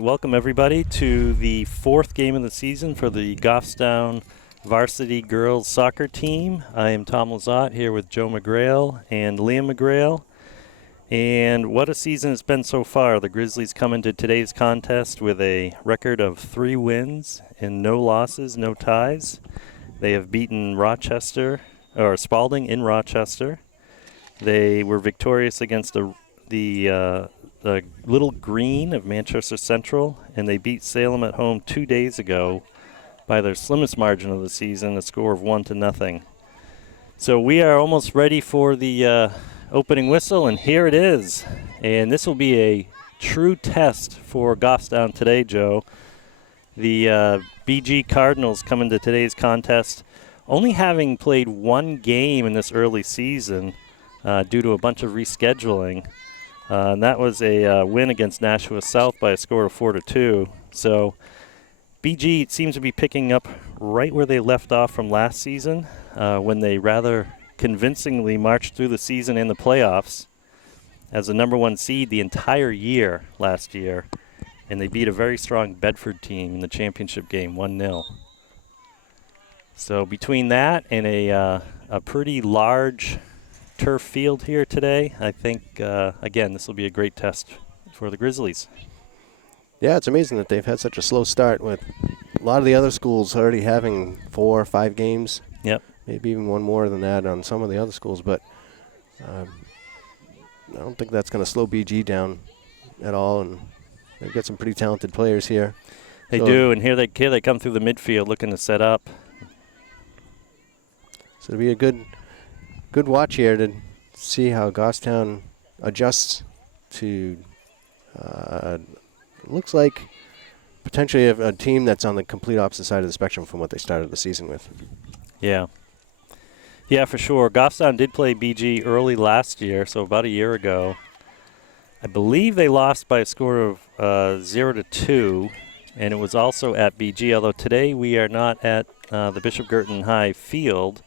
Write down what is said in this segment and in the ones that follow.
Welcome everybody to the fourth game of the season for the Goffstown varsity girls soccer team. I am Tom Lazat here with Joe McGrail and Liam McGrail. And what a season it's been so far. The Grizzlies come into today's contest with a record of 3 wins and no losses, no ties. They have beaten Spalding in Rochester. They were victorious against the Little Green of Manchester Central, and they beat Salem at home 2 days ago by their slimmest margin of the season, a score of 1-0. So we are almost ready for the opening whistle, and here it is. And this will be a true test for Goffstown today, Joe. The BG Cardinals come into today's contest only having played 1 game in this early season due to a bunch of rescheduling. And that was a win against Nashua South by a score of 4-2. So BG seems to be picking up right where they left off from last season when they rather convincingly marched through the season in the playoffs as the number 1 seed the entire year last year. And they beat a very strong Bedford team in the championship game, 1-0. So between that and a pretty large turf field here today, I think, again, this will be a great test for the Grizzlies. Yeah, it's amazing that they've had such a slow start with a lot of the other schools already having 4 or 5 games. Yep. Maybe even one more than that on some of the other schools, but I don't think that's going to slow BG down at all, and they've got some pretty talented players here. They do, and here they come through the midfield looking to set up. So it'll be a good watch here to see how Goffstown adjusts to looks like potentially a team that's on the complete opposite side of the spectrum from what they started the season with. Yeah, for sure. Goffstown did play BG early last year, so about a year ago. I believe they lost by a score of 0-2, and it was also at BG, although today we are not at the Bishop Guertin High field.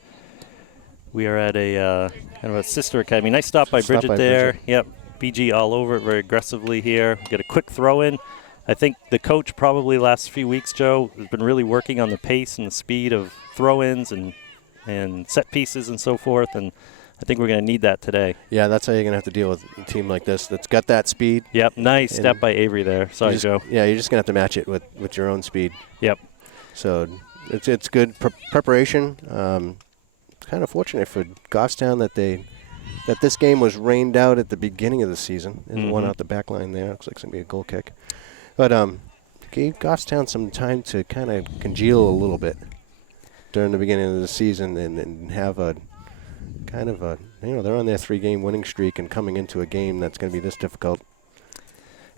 We are at a kind of a sister academy. Nice stop by Bridget there. Yep, BG all over it very aggressively here. Get a quick throw in. I think the coach probably last few weeks, Joe, has been really working on the pace and the speed of throw-ins and set pieces and so forth, and I think we're going to need that today. Yeah, that's how you're going to have to deal with a team like this that's got that speed. Yep, nice step by Avery there. Sorry, Joe. Yeah, you're just going to have to match it with your own speed. Yep. So it's good preparation. It's kind of fortunate for Goffstown that this game was rained out at the beginning of the season. There's one out the back line there. Looks like it's going to be a goal kick. But gave Goffstown some time to kind of congeal a little bit during the beginning of the season and have a kind of they're on their 3-game winning streak and coming into a game that's going to be this difficult.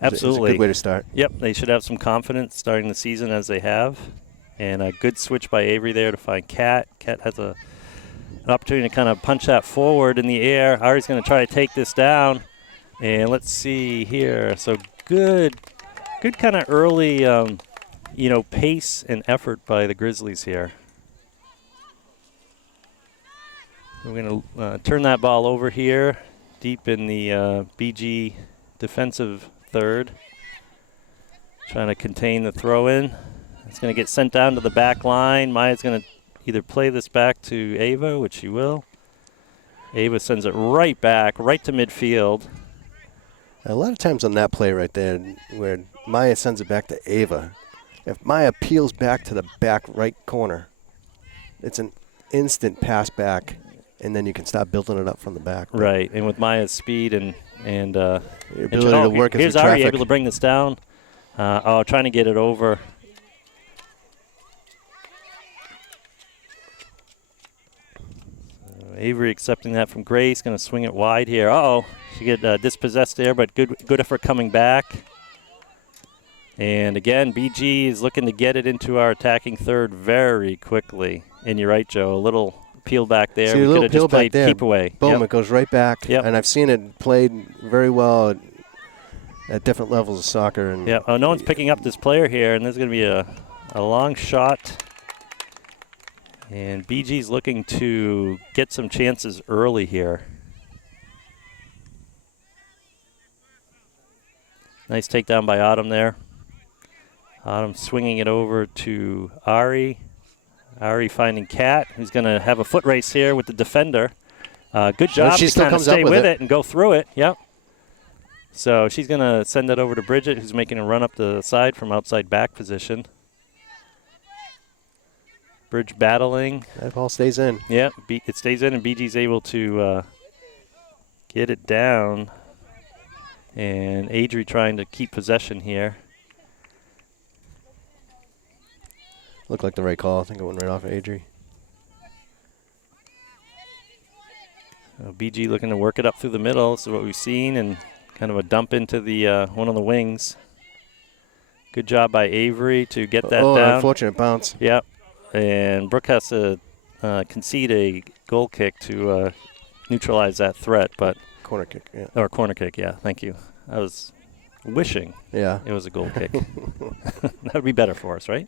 Absolutely. It's a good way to start. Yep, they should have some confidence starting the season as they have. And a good switch by Avery there to find Kat. Kat has an opportunity to kind of punch that forward in the air. Ari's going to try to take this down. And let's see here. So good kind of early, pace and effort by the Grizzlies here. We're going to turn that ball over here, deep in the BG defensive third. Trying to contain the throw-in. It's going to get sent down to the back line. Maya's going to either play this back to Ava, which she will. Ava sends it right back, right to midfield. A lot of times on that play right there where Maya sends it back to Ava, if Maya peels back to the back right corner, it's an instant pass back, and then you can stop building it up from the back. Right, and with Maya's speed and your ability to work here's Ari able to bring this down. Trying to get it over. Avery accepting that from Grace, going to swing it wide here. Uh-oh, she get dispossessed there, but good effort coming back. And again, BG is looking to get it into our attacking third very quickly. And you're right, Joe, a little peel back there. See, we a could little have peel just back played there. keep away. Boom, Yep. it goes right back. Yep. And I've seen it played very well at different levels of soccer. And Yeah, oh, no one's picking up this player here, and there's going to be a long shot. And BG's looking to get some chances early here. Nice takedown by Autumn there. Autumn swinging it over to Ari. Ari finding Kat, who's going to have a foot race here with the defender. Good job she to still kind of comes up stay with with it. it and go through it. Yep. So she's going to send that over to Bridget, who's making a run up the side from outside back position. Bridge battling. that ball stays in. Yeah, it stays in, and BG's able to get it down. And Adri trying to keep possession here. Looked like the right call. I think it went right off of Adri. So BG looking to work it up through the middle. This is what we've seen, and kind of a dump into the one of the wings. Good job by Avery to get that down. Unfortunate bounce. Yep. And Brooke has to concede a goal kick to neutralize that threat, but Corner kick, yeah. or corner kick, yeah. Thank you. I was wishing Yeah. it was a goal kick. That would be better for us, right?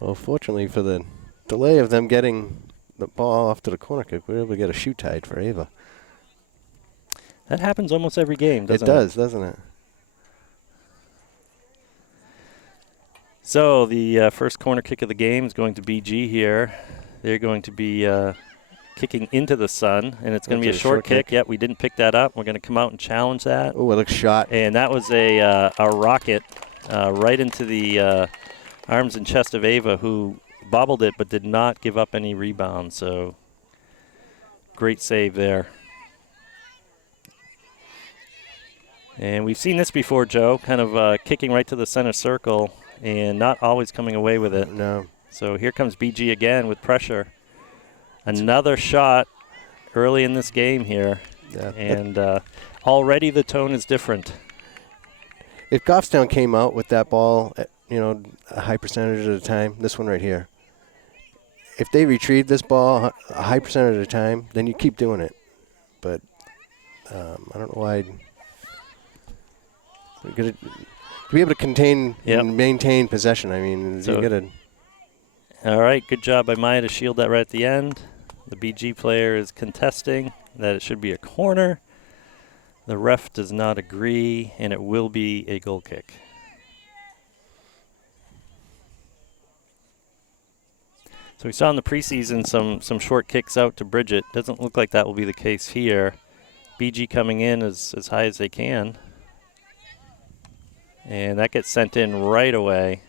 Well, fortunately for the delay of them getting the ball off to the corner kick, we were able to get a shoe tied for Ava. That happens almost every game, doesn't It it? does, doesn't it? So the first corner kick of the game is going to BG here. They're going to be kicking into the sun, and it's going to be a short kick. Yep, we didn't pick that up. We're going to come out and challenge that. Oh, it looks shot. And that was a rocket right into the arms and chest of Ava, who bobbled it but did not give up any rebounds. So great save there. And we've seen this before, Joe, kind of kicking right to the center circle and not always coming away with it. No. So here comes BG again with pressure. Another shot early in this game here. Yeah. And already the tone is different. If Goffstown came out with that ball, a high percentage of the time, this one right here, if they retrieve this ball a high percentage of the time, then you keep doing it. But I don't know why. To be able to contain and maintain possession, I mean, So you got to. All right, good job by Maya to shield that right at the end. The BG player is contesting that it should be a corner. The ref does not agree, and it will be a goal kick. So we saw in the preseason some short kicks out to Bridget. Doesn't look like that will be the case here. BG coming in as high as they can. And that gets sent in right away.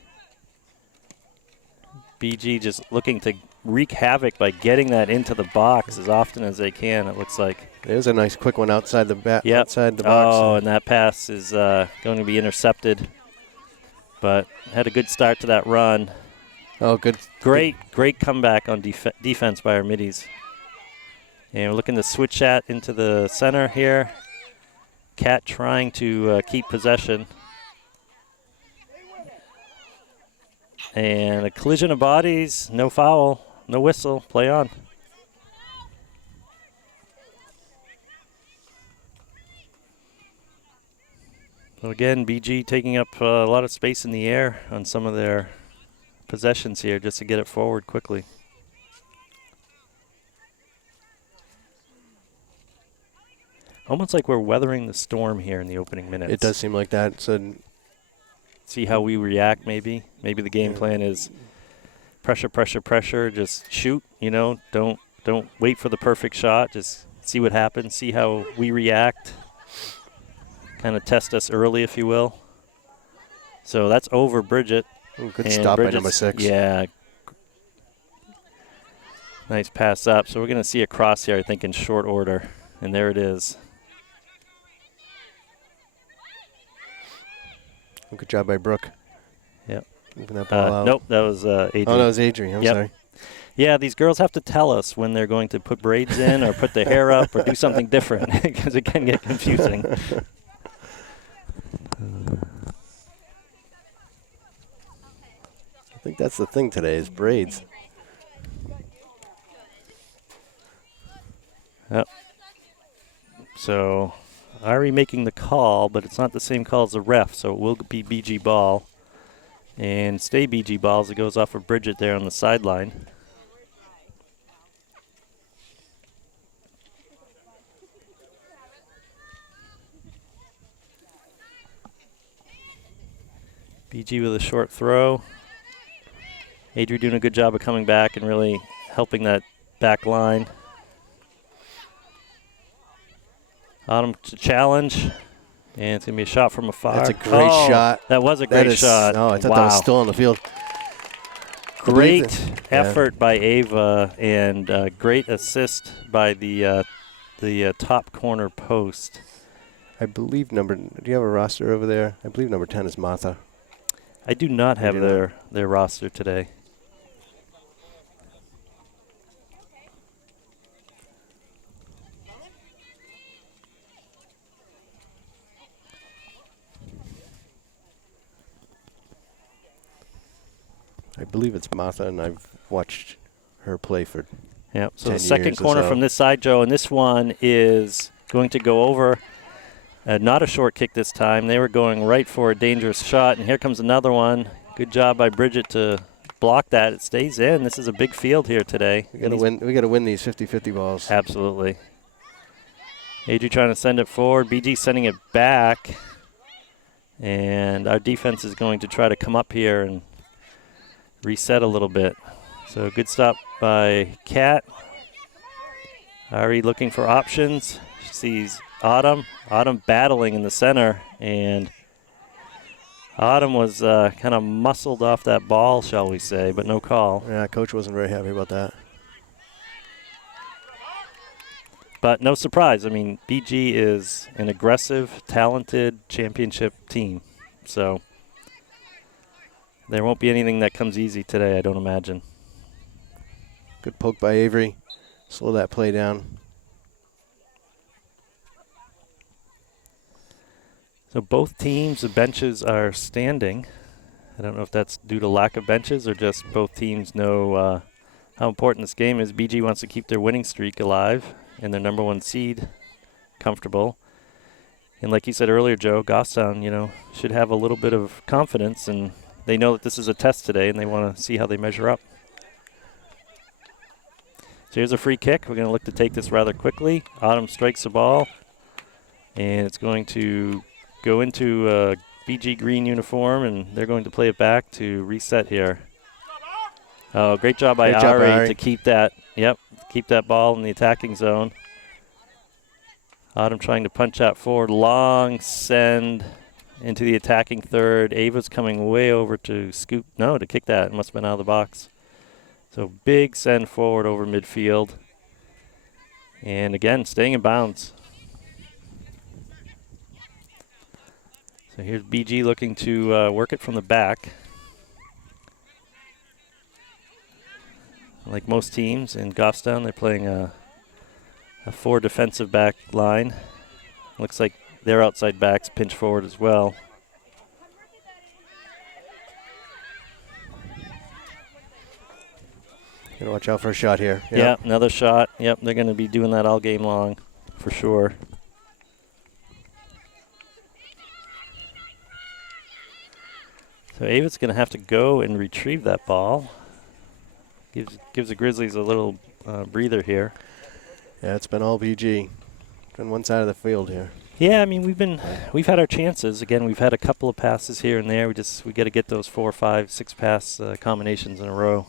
BG just looking to wreak havoc by getting that into the box as often as they can, it looks like. There's a nice quick one outside the outside the box. Oh, and that pass is going to be intercepted. But had a good start to that run. Oh, good. Great comeback on defense by our middies. And we're looking to switch that into the center here. Kat trying to keep possession. And a collision of bodies, no foul, no whistle, play on. So again, BG taking up a lot of space in the air on some of their possessions here just to get it forward quickly. Almost like we're weathering the storm here in the opening minutes. It does seem like that. So see how we react maybe. Maybe the game plan is pressure, pressure, pressure, just shoot, don't wait for the perfect shot, just see what happens, see how we react. Kind of test us early, if you will. So that's over Bridget. Ooh, good stop by number 6. Yeah. Nice pass up. So we're going to see a cross here, I think, in short order. And there it is. Good job by Brooke. Yep. Moving that ball out. Nope, that was Adrian. Oh, that was Adrian. I'm sorry. Yeah, these girls have to tell us when they're going to put braids in or put their hair up or do something different because it can get confusing. I think that's the thing today is braids. Yep. So Ari making the call, but it's not the same call as the ref, so it will be BG ball. And stay BG ball as it goes off of Bridget there on the sideline. BG with a short throw. Adri doing a good job of coming back and really helping that back line. Autumn to challenge. And it's going to be a shot from afar. That's a great shot. That was a great shot. Oh, I thought that was still on the field. Great effort by Ava and great assist by the top corner post. I believe do you have a roster over there? I believe number 10 is Martha. I do not have their roster today. I believe it's Martha, and I've watched her play for Yep. So 10 the second years or corner so. from this side, Joe, and this one is going to go over. Not a short kick this time. They were going right for a dangerous shot, and here comes another one. Good job by Bridget to block that. It stays in. This is a big field here today. We got to win these 50-50 balls. Absolutely. Adri trying to send it forward. BG sending it back, and our defense is going to try to come up here and reset a little bit. So good stop by Kat. Ari looking for options. She sees Autumn. Autumn battling in the center, and Autumn was kind of muscled off that ball, shall we say, but no call. Yeah, coach wasn't very happy about that. But no surprise. I mean, BG is an aggressive, talented championship team. So there won't be anything that comes easy today, I don't imagine. Good poke by Avery. Slow that play down. So both teams, the benches are standing. I don't know if that's due to lack of benches or just both teams know how important this game is. BG wants to keep their winning streak alive and their number one seed comfortable. And like you said earlier, Joe, Goffstown, should have a little bit of confidence, and they know that this is a test today, and they want to see how they measure up. So here's a free kick. We're going to look to take this rather quickly. Autumn strikes the ball, and it's going to go into a BG green uniform, and they're going to play it back to reset here. Oh, great job by Ari to keep that. Yep, keep that ball in the attacking zone. Autumn trying to punch that forward. Long send into the attacking third. Ava's coming way over to scoop. No, to kick that. It must have been out of the box. So big send forward over midfield. And again, staying in bounds. So here's BG looking to work it from the back. Like most teams in Goffstown, they're playing a 4 defensive back line. Looks like their outside backs pinch forward as well. Gotta watch out for a shot here. Yeah, another shot. Yep, they're going to be doing that all game long for sure. So Ava's going to have to go and retrieve that ball. Gives the Grizzlies a little breather here. Yeah, it's been all BG. Been one side of the field here. Yeah, I mean we've had our chances. Again, we've had a couple of passes here and there. We got to get those 4, 5, 6 pass combinations in a row.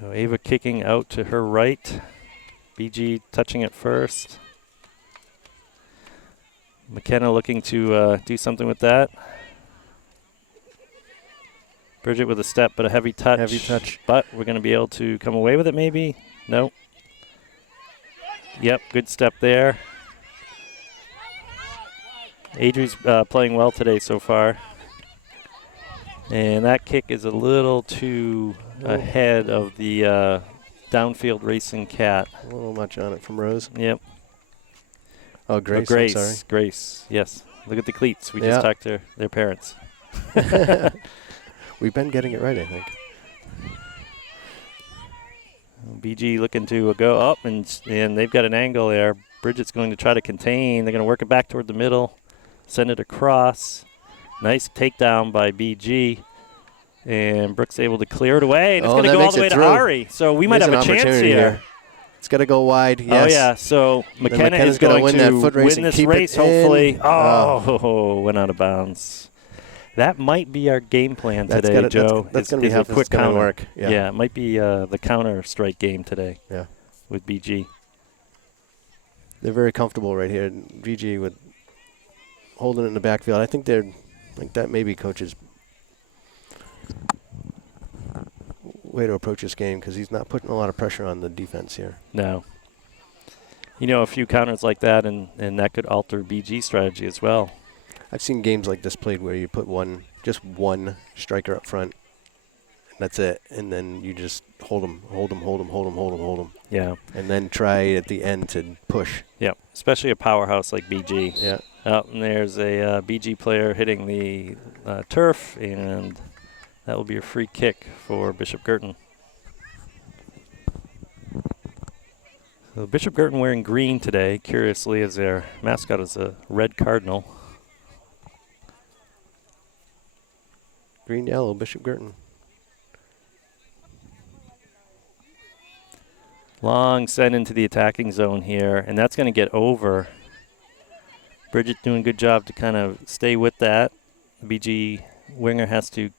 So Ava kicking out to her right. BG touching it first. McKenna looking to do something with that. Bridget with a step, but a heavy touch. Heavy touch. But we're going to be able to come away with it maybe. Nope. Yep, good step there. Adri's playing well today so far. And that kick is a little too ahead of the downfield racing cat. A little much on it from Rose. Yep. Oh, Grace. Grace. I'm sorry. Grace. Yes. Look at the cleats. We just talked to their parents. We've been getting it right, I think. BG looking to go up, and they've got an angle there. Bridget's going to try to contain. They're going to work it back toward the middle, send it across. Nice takedown by BG. And Brooks able to clear it away. And it's going to go all the way to Ari. So we might have a chance here. It's got to go wide, yes. Oh, yeah. So McKenna is going to win this race, hopefully. Oh, went out of bounds. That might be our game plan today, Joe. That's going to be how quick it's going to work. Yeah, it might be the counter strike game today. Yeah, with BG. They're very comfortable right here. BG with holding it in the backfield. I think that may be coach's way to approach this game because he's not putting a lot of pressure on the defense here. No. A few counters like that, and that could alter BG strategy as well. I've seen games like this played where you put just one striker up front, and that's it, and then you just hold them. Yeah. And then try at the end to push. Yeah, especially a powerhouse like BG. Yeah. And there's a BG player hitting the turf, and that will be a free kick for Bishop Guertin. So Bishop Guertin wearing green today, curiously, as their mascot is a red cardinal. Green, yellow, Bishop Guertin. Long send into the attacking zone here, and that's going to get over. Bridget doing a good job to kind of stay with that. The BG winger has to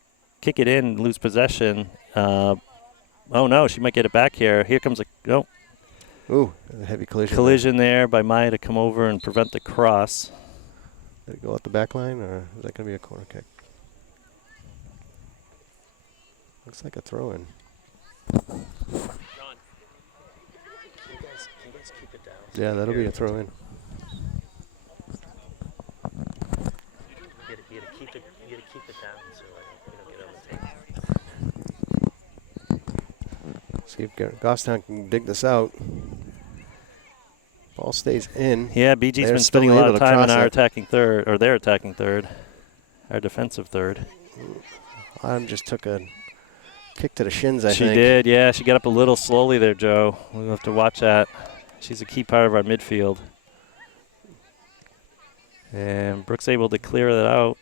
kick it in, lose possession. Oh, no, she might get it back here. Here comes a heavy collision. Collision there by Maya to come over and prevent the cross. Did it go out the back line, or is that going to be a corner kick? Looks like a throw-in. John, can you guys keep it down? Yeah, that'll be a throw-in. You gotta keep it down so we don't get on the tape. See if Goffstown can dig this out. Ball stays in. Yeah, BG's been spending a lot of time in our attacking third, or their attacking third, our defensive third. Autumn just took a kick to the shins, I think. She did, yeah. She got up a little slowly there, Joe. We'll have to watch that. She's a key part of our midfield. And Brooks able to clear that out.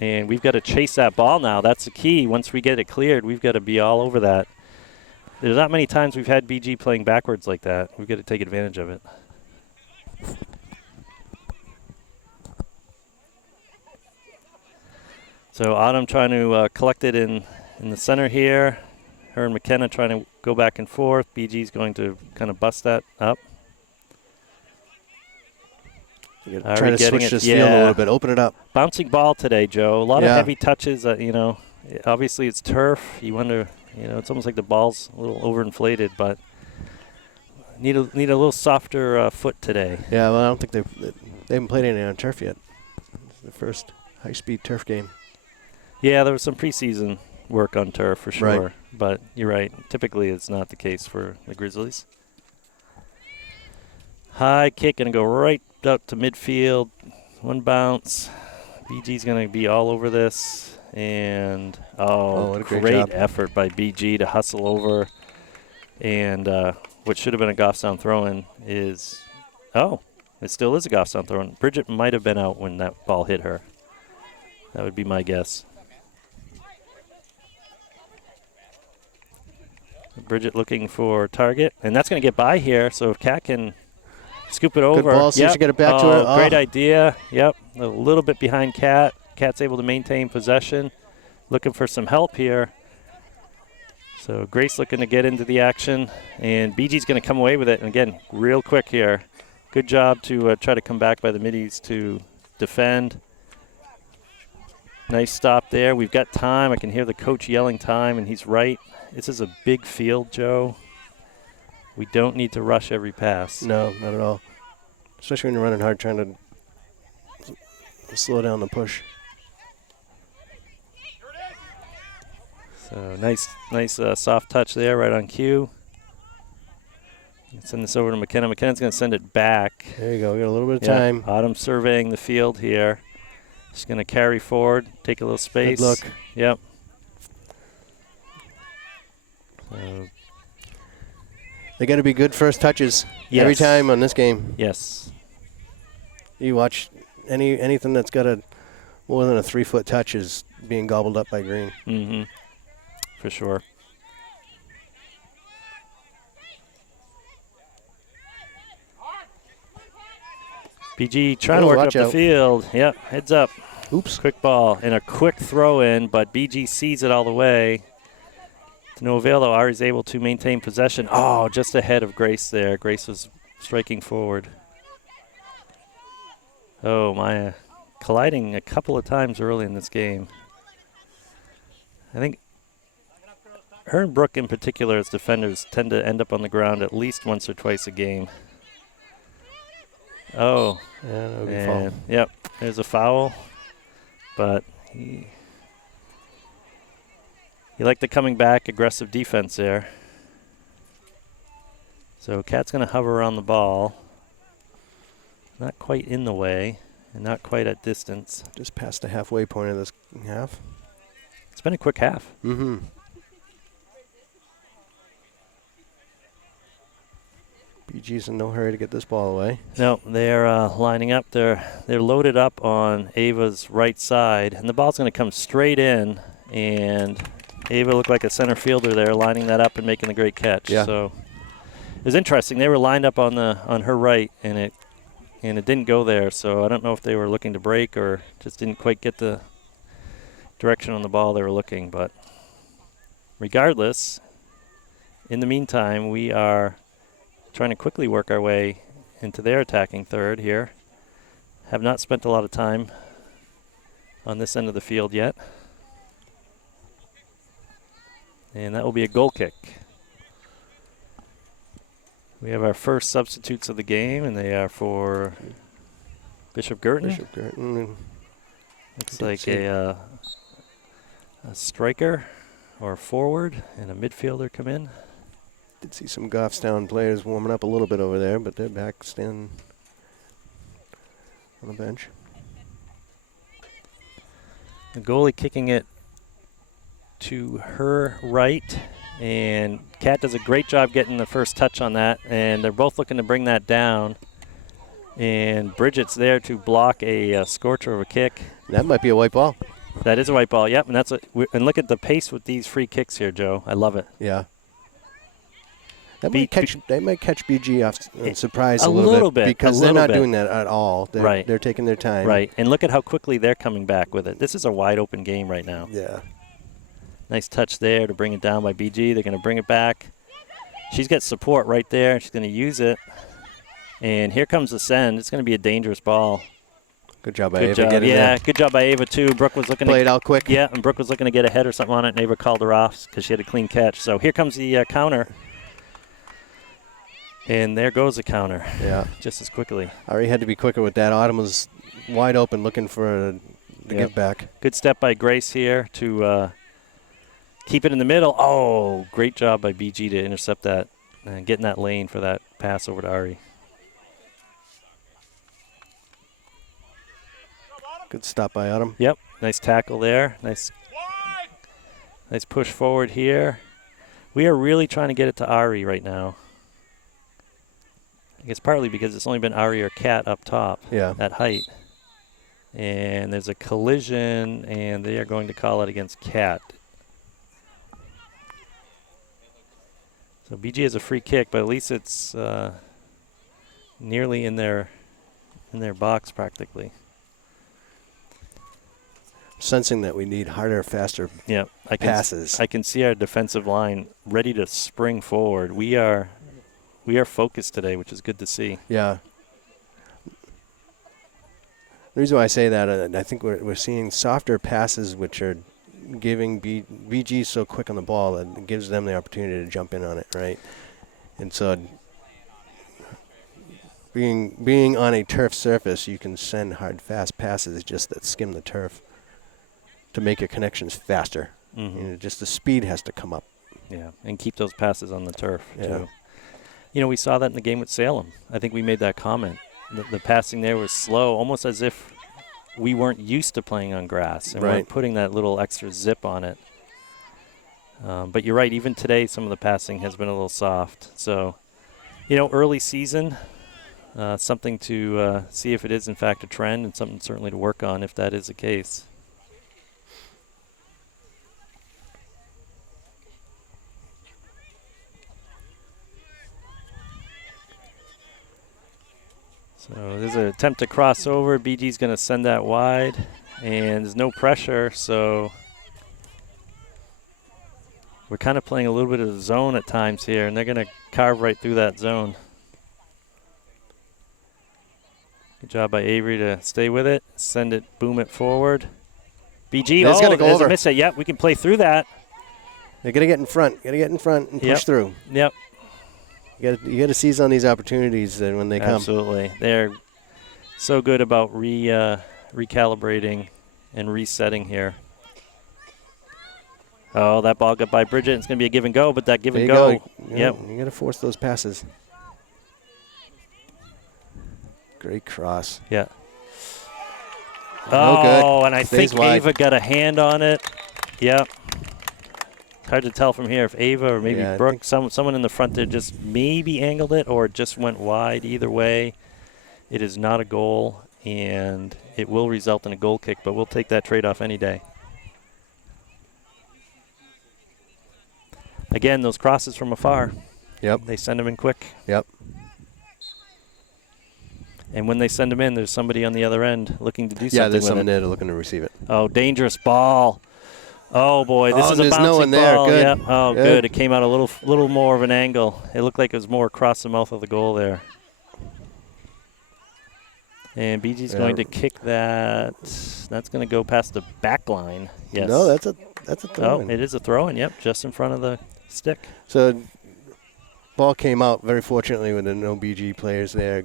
And we've got to chase that ball now. That's the key. Once we get it cleared, we've got to be all over that. There's not many times we've had BG playing backwards like that. We've got to take advantage of it. So Autumn trying to collect it in the center here. Her and McKenna trying to go back and forth. BG's going to kind of bust that up. Trying to switch this field a little bit, open it up. Bouncing ball today, Joe. A lot of heavy touches. Obviously it's turf. You wonder, it's almost like the ball's a little overinflated, but need a little softer foot today. Yeah, well, I don't think they haven't played any on turf yet. It's the first high-speed turf game. Yeah, there was some preseason work on turf for sure, right. But you're right. Typically, it's not the case for the Grizzlies. High kick, going to go right up to midfield. One bounce. BG's going to be all over this. And, what a great job. effort by BG to hustle over. And what should have been a Goffstown throw-in is, it still is a Goffstown throw-in. Bridget might have been out when that ball hit her. That would be my guess. Bridget looking for target, and that's going to get by here. So if Kat can scoop it over. Good ball, see if she get it back to her. Great idea. Yep, a little bit behind Kat. Kat's able to maintain possession. Looking for some help here. So Grace looking to get into the action, and BG's going to come away with it. And again, real quick here. Good job to try to come back by the middies to defend. Nice stop there. We've got time. I can hear the coach yelling time, and he's right. This is a big field, Joe. We don't need to rush every pass. No, not at all. Especially when you're running hard, trying to slow down the push. So nice soft touch there, right on cue. Send this over to McKenna. McKenna's going to send it back. There you go. We got a little bit of time. Autumn surveying the field here. She's going to carry forward, take a little space. Good look. Yep. They got to be good first touches Yes. every time on this game. Yes. You watch anything that's got a more than a 3-foot touch is being gobbled up by green. Mm-hmm. For sure. BG trying to work up the field. Yep, heads up. Oops. Quick ball and a quick throw in, but BG sees it all the way. To no avail, though. Ari's able to maintain possession. Oh, just ahead of Grace there. Grace was striking forward. Oh, Maya colliding a couple of times early in this game. I think her and Brooke in particular as defenders tend to end up on the ground at least once or twice a game. Oh, yeah, that would be foul. Yep, there's a foul, but he liked the coming back aggressive defense there. So Kat's going to hover around the ball. Not quite in the way and not quite at distance. Just past the halfway point of this half. It's been a quick half. Mm-hmm. BG's in no hurry to get this ball away. No, they're lining up. They're loaded up on Ava's right side, and the ball's going to come straight in. And Ava looked like a center fielder there, lining that up and making the great catch. Yeah. So it was interesting. They were lined up on her right, and it didn't go there. So I don't know if they were looking to break or just didn't quite get the direction on the ball they were looking. But regardless, in the meantime, we are trying to quickly work our way into their attacking third here. Have not spent a lot of time on this end of the field yet. And that will be a goal kick. We have our first substitutes of the game, and they are for Bishop Guertin. Bishop Guertin. Looks like a striker or a forward and a midfielder come in. Did see some Goffstown players warming up a little bit over there, but they're back standing on the bench. The goalie kicking it to her right, and Kat does a great job getting the first touch on that, and they're both looking to bring that down. And Bridget's there to block a scorcher of a kick. That might be a white ball. That is a white ball, yep, and and look at the pace with these free kicks here, Joe. I love it. Yeah. They might catch BG off surprise a little bit because they're not doing that at all. They're taking their time. Right, and look at how quickly they're coming back with it. This is a wide open game right now. Yeah. Nice touch there to bring it down by BG. They're going to bring it back. She's got support right there. She's going to use it. And here comes the send. It's going to be a dangerous ball. Good job by Ava getting there. Yeah, good job by Ava, too. Brooke was looking to play it out quick. Yeah, and Brooke was looking to get a head or something on it, and Ava called her off because she had a clean catch. So here comes the counter. And there goes the counter. Yeah. Just as quickly. Ari had to be quicker with that. Autumn was wide open looking for the give back. Good step by Grace here to keep it in the middle. Oh, great job by BG to intercept that and get in that lane for that pass over to Ari. Good stop by Autumn. Yep, nice tackle there. Nice push forward here. We are really trying to get it to Ari right now. I guess partly because it's only been Ari or Kat up top at height. And there's a collision, and they are going to call it against Kat. So BG has a free kick, but at least it's nearly in their box practically. Sensing that we need harder, faster passes. I can see our defensive line ready to spring forward. We are focused today, which is good to see. Yeah. The reason why I say that, I think we're seeing softer passes, which are giving BG so quick on the ball that it gives them the opportunity to jump in on it, right? And so being on a turf surface, you can send hard, fast passes just that skim the turf to make your connections faster. Just the speed has to come up. Yeah, and keep those passes on the turf, Yeah. too. You know, we saw that in the game with Salem. I think we made that comment. The passing there was slow, almost as if we weren't used to playing on grass and weren't putting that little extra zip on it. But you're right, even today some of the passing has been a little soft. So, you know, early season, something to see if it is in fact a trend, and something certainly to work on if that is the case. So there's an attempt to cross over. BG's going to send that wide, and there's no pressure, so we're kind of playing a little bit of the zone at times here, and they're going to carve right through that zone. Good job by Avery to stay with it, send it, boom it forward. BG, There's there's go over. a miss it. Yep, we can play through that. They got to get in front. Got to get in front and push through. Yep. You got to seize on these opportunities when they come. Absolutely. They're so good about recalibrating and resetting here. Oh, that ball got by Bridget. It's going to be a give and go, but that give and go. Yep. You got to force those passes. Great cross. Yeah. No good. Oh, and I Stays think wide. Ava got a hand on it. Yep. Hard to tell from here if Ava or maybe Brooke, someone in the front there just maybe angled it or it just went wide. Either way, it is not a goal, and it will result in a goal kick, but we'll take that trade-off any day. Again, those crosses from afar. Yep. They send them in quick. Yep. And when they send them in, there's somebody on the other end looking to do something with it. Yeah, there's someone there looking to receive it. Oh, dangerous ball. Oh, boy, this is a there's bouncing no one there. ball. Good. Yep. Oh, good. It came out a little more of an angle. It looked like it was more across the mouth of the goal there. And BG's going to kick that. That's going to go past the back line. Yes. No, that's a throw-in. Oh, it is a throw-in. Yep, just in front of the stick. So, ball came out very fortunately with the no BG players there.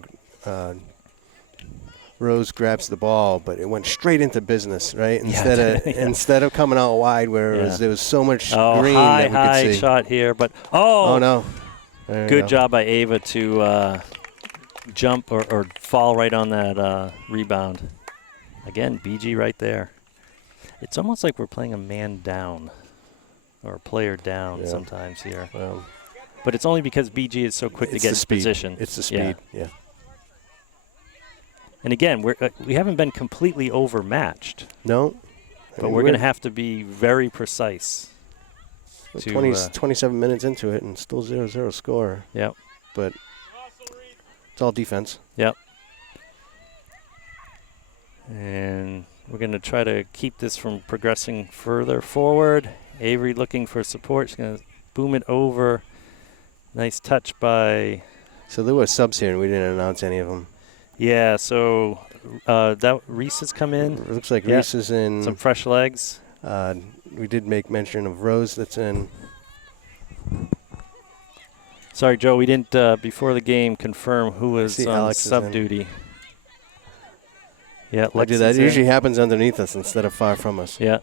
Rose grabs the ball, but it went straight into business, right? Instead of coming out wide, where there was so much green that we could high see. shot here, but no! Good job by Ava to jump or fall right on that rebound. Again, BG right there. It's almost like we're playing a man down or a player down sometimes here. But it's only because BG is so quick to get in position. It's the speed, yeah. And again, we haven't been completely overmatched. No. But we're going to have to be very precise. 27 minutes into it and still 0-0 score. Yep. But it's all defense. Yep. And we're going to try to keep this from progressing further forward. Avery looking for support. She's going to boom it over. Nice touch by... So there were subs here, and we didn't announce any of them. Yeah, so that Reese has come in. It looks like Reese is in. Some fresh legs. We did make mention of Rose that's in. Sorry, Joe, we didn't, before the game, confirm who was on Alex sub duty. Yeah, I do that. It usually happens underneath us instead of far from us. Yeah.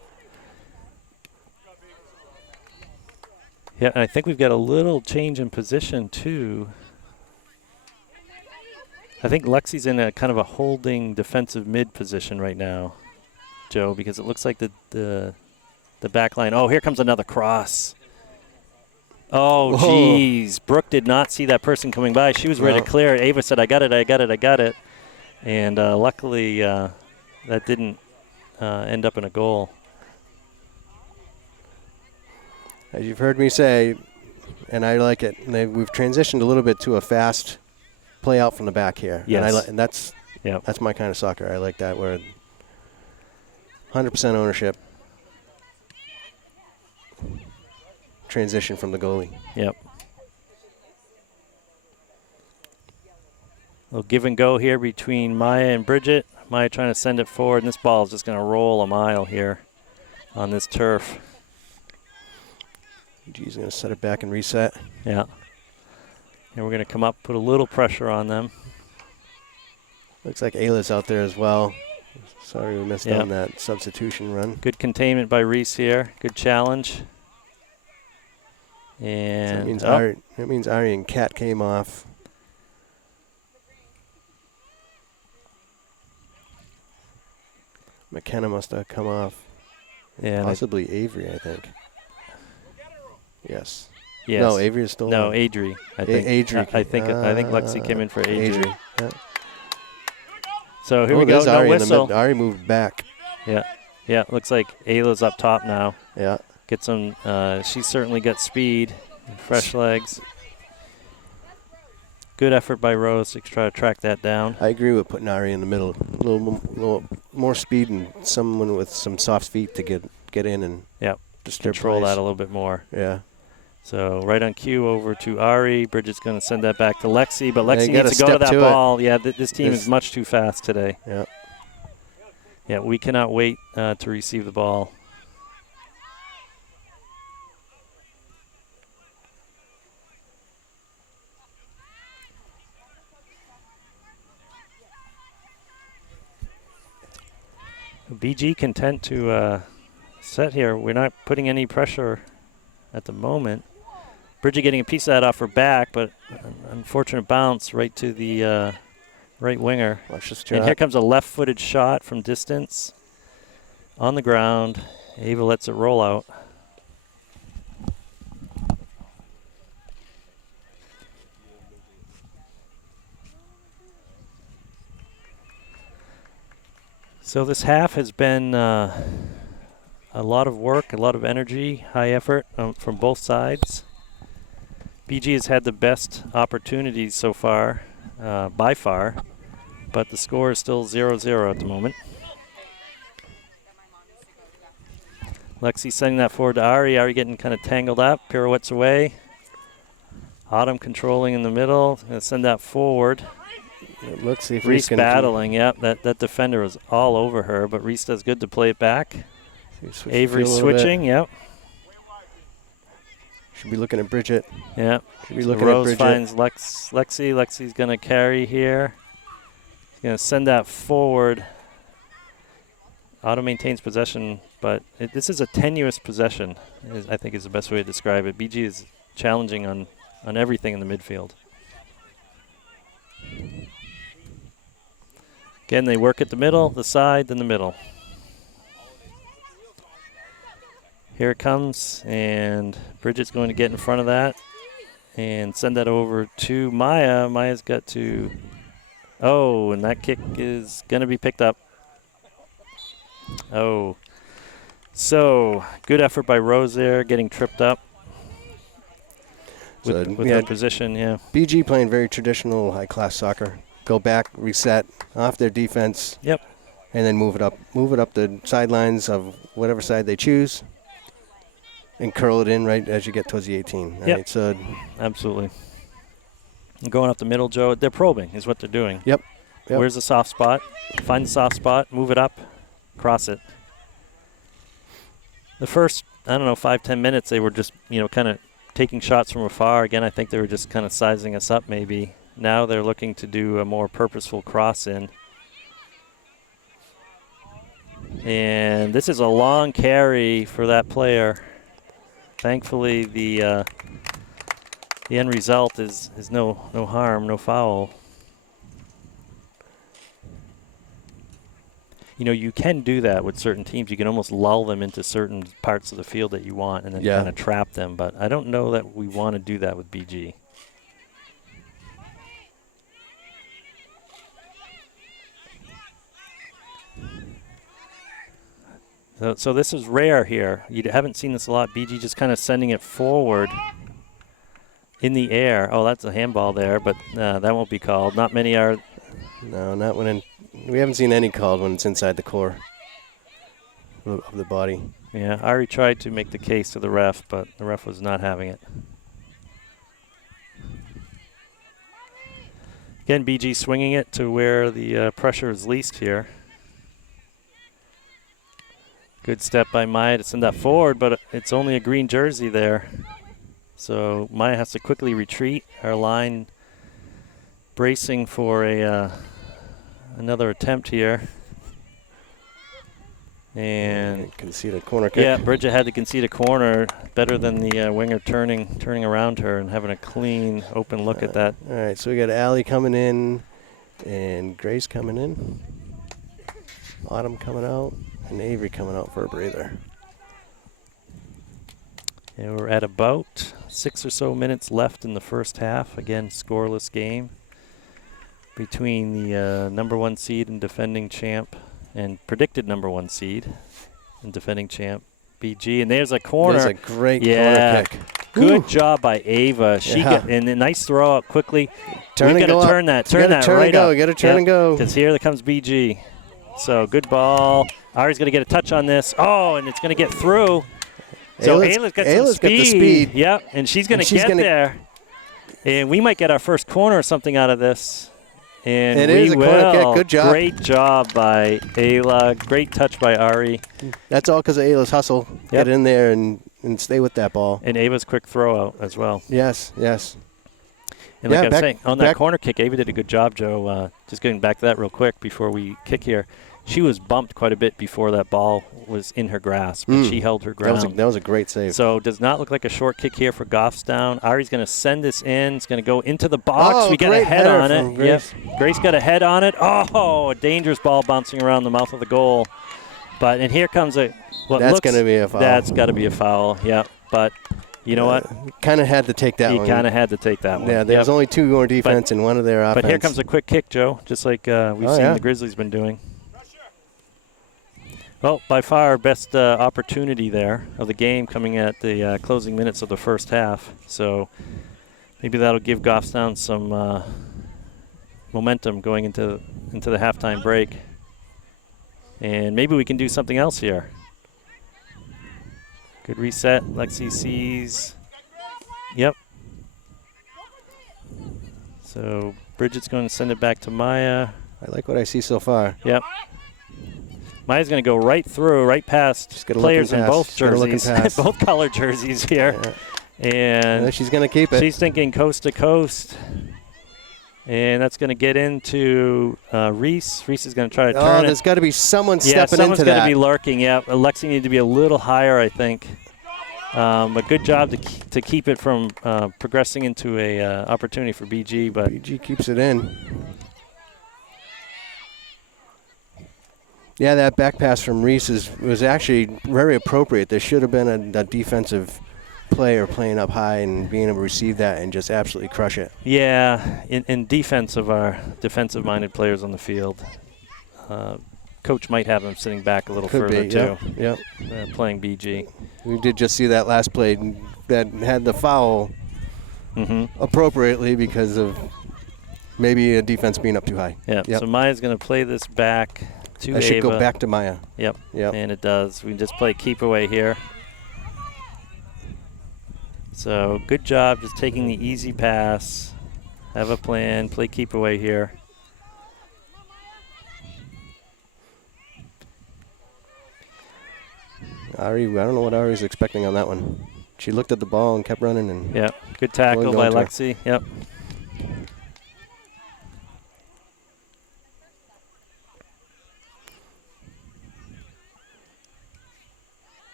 Yeah, and I think we've got a little change in position, too. I think Lexi's in a kind of a holding defensive mid position right now, Joe, because it looks like the back line. Oh, here comes another cross. Oh, geez. Brooke did not see that person coming by. She was ready to clear it. Ava said, I got it. And luckily that didn't end up in a goal. As you've heard me say, and I like it, we've transitioned a little bit to a fast play out from the back here. Yes. And that's my kind of soccer. I like that, where 100% ownership. Transition from the goalie. Yep. A little give and go here between Maya and Bridget. Maya trying to send it forward, and this ball is just going to roll a mile here on this turf. G's going to set it back and reset. Yeah. And we're going to come up, put a little pressure on them. Looks like Ayla's out there as well. Sorry we missed Yep. on that substitution run. Good containment by Reese here. Good challenge. So And that means Ari and Kat came off. McKenna must have come off. Yeah, and Possibly Avery, I think. Yes. yes. No, Avery is still No, on. Adri. I think. Adri. I think Lexi came in for Adri. Yeah. So here we go. There's No Ari whistle. in the Ari moved back. Yeah. Yeah. Looks like Ayla's up top now. Yeah. Get some. She's certainly got speed, and fresh legs. Good effort by Rose to try to track that down. I agree with putting Ari in the middle. A little more speed and someone with some soft feet to get in and disturb Control plays. that a little bit more. Yeah. So right on cue over to Ari. Bridget's going to send that back to Lexi, but Lexi you gotta needs to go to step that to it. ball. Yeah, this team is much too fast today. Yeah. Yeah, we cannot wait to receive the ball. BG content to set here. We're not putting any pressure at the moment. Bridget getting a piece of that off her back, but an unfortunate bounce right to the right winger. Watch this And shot. here comes a left-footed shot from distance on the ground. Ava lets it roll out. So this half has been a lot of work, a lot of energy, high effort from both sides. BG has had the best opportunities so far, by far, but the score is still 0-0 at the moment. Lexi sending that forward to Ari. Ari getting kind of tangled up, pirouettes away. Autumn controlling in the middle, going to send that forward. Let's see if Reese can battling, yep. That defender was all over her, but Reese does good to play it back. Avery switching, yep. Should be looking at Bridget. Yeah. Should be looking Rose at Bridget. finds Lexi. Lexi's going to carry here. He's going to send that forward. Autumn maintains possession, but this is a tenuous possession, I think is the best way to describe it. BG is challenging on everything in the midfield. Again, they work at the middle, the side, then the middle. Here it comes, and Bridget's going to get in front of that and send that over to Maya. Maya's got to, and that kick is going to be picked up. Oh, so good effort by Rose there, getting tripped up with that position, yeah. BG playing very traditional high-class soccer. Go back, reset, off their defense. Yep. And then move it up the sidelines of whatever side they choose, and curl it in right as you get towards the 18. Yep. Right, so absolutely. Going up the middle, Joe. They're probing is what they're doing. Yep. Where's the soft spot? Find the soft spot, move it up, cross it. The first, 5-10 minutes, they were just, kind of taking shots from afar. Again, I think they were just kind of sizing us up maybe. Now they're looking to do a more purposeful cross in. And this is a long carry for that player. Thankfully, the end result is no harm, no foul. You can do that with certain teams. You can almost lull them into certain parts of the field that you want and then kind of trap them. But I don't know that we want to do that with BG. So this is rare here. You haven't seen this a lot. BG just kind of sending it forward in the air. Oh, that's a handball there, but that won't be called. Not many are. No, not when we haven't seen any called when it's inside the core of the body. Yeah, Ari tried to make the case to the ref, but the ref was not having it. Again, BG swinging it to where the pressure is least here. Good step by Maya to send that forward, but it's only a green jersey there. So Maya has to quickly retreat. Our line bracing for another attempt here. And concede a corner kick. yeah, Bridget had to concede a corner. Better than the winger turning around her and having a clean, open look at that. All right, so we got Allie coming in and Grace coming in. Autumn coming out and Avery coming out for a breather. And we're at about 6 or so minutes left in the first half. Again, scoreless game between the number 1 seed and defending champ and predicted number 1 seed and defending champ BG. And there's a corner. There's a great corner kick. Good job by Ava. She got and a nice throw out quickly. Turn We've and go got to up. turn that. Turn that turn right and go. up. Got to turn and go. Because here comes BG. So good ball. Ari's going to get a touch on this. Oh, and it's going to get through. So Ayla's got some speed. Got the speed. Yep, and she's going to get there. And we might get our first corner or something out of this. And it we is a will. corner kick. Good job. Great job by Ayla. Great touch by Ari. That's all because of Ayla's hustle. Yep. Get in there and stay with that ball. And Ava's quick throw out as well. Yes, yes. And like I was saying, on that corner kick, Ava did a good job, Joe. Just getting back to that real quick before we kick here. She was bumped quite a bit before that ball was in her grasp, but she held her ground. That was a great save. So does not look like a short kick here for Goffstown. Ari's going to send this in. It's going to go into the box. Oh, we got a head on it. Grace. Yep. Grace got a head on it. Oh, a dangerous ball bouncing around the mouth of the goal. And here comes That's going to be a foul. That's got to be a foul, yeah. But you know what? Kind of had to take that one. You kind of had to take that one. Yeah, there's only 2 more defense and 1 of their offense. But here comes a quick kick, Joe, just like we've seen the Grizzlies been doing. Well, by far our best opportunity there of the game coming at the closing minutes of the first half. So maybe that'll give Goffstown some momentum going into the halftime break. And maybe we can do something else here. Good reset. Lexi sees. Yep. So Bridget's going to send it back to Maya. I like what I see so far. Yep. Maya's going to go right through, right past players in both jerseys, both color jerseys here. Yeah. And she's going to keep it. She's thinking coast to coast. And that's going to get into Reese. Reese is going to try to turn it. There's got to be someone stepping into that. Someone's going to be lurking. Yeah, Alexi needed to be a little higher, I think. But good job to keep it from progressing into a opportunity for BG. But BG keeps it in. Yeah, that back pass from Reese was actually very appropriate. There should have been a defensive player playing up high and being able to receive that and just absolutely crush it. Yeah, in defense of our defensive-minded players on the field, coach might have him sitting back a little further too. Yep. Playing BG. We did just see that last play that had the foul appropriately because of maybe a defense being up too high. Yeah. Yep. So Maya's going to play this back to Ava. That should go back to Maya. Yep. And it does. We just play keep away here. So good job just taking the easy pass. Have a plan. Play keep away here. Ari, I don't know what Ari's expecting on that one. She looked at the ball and kept running. And yep. Good tackle by Lexi. Yep.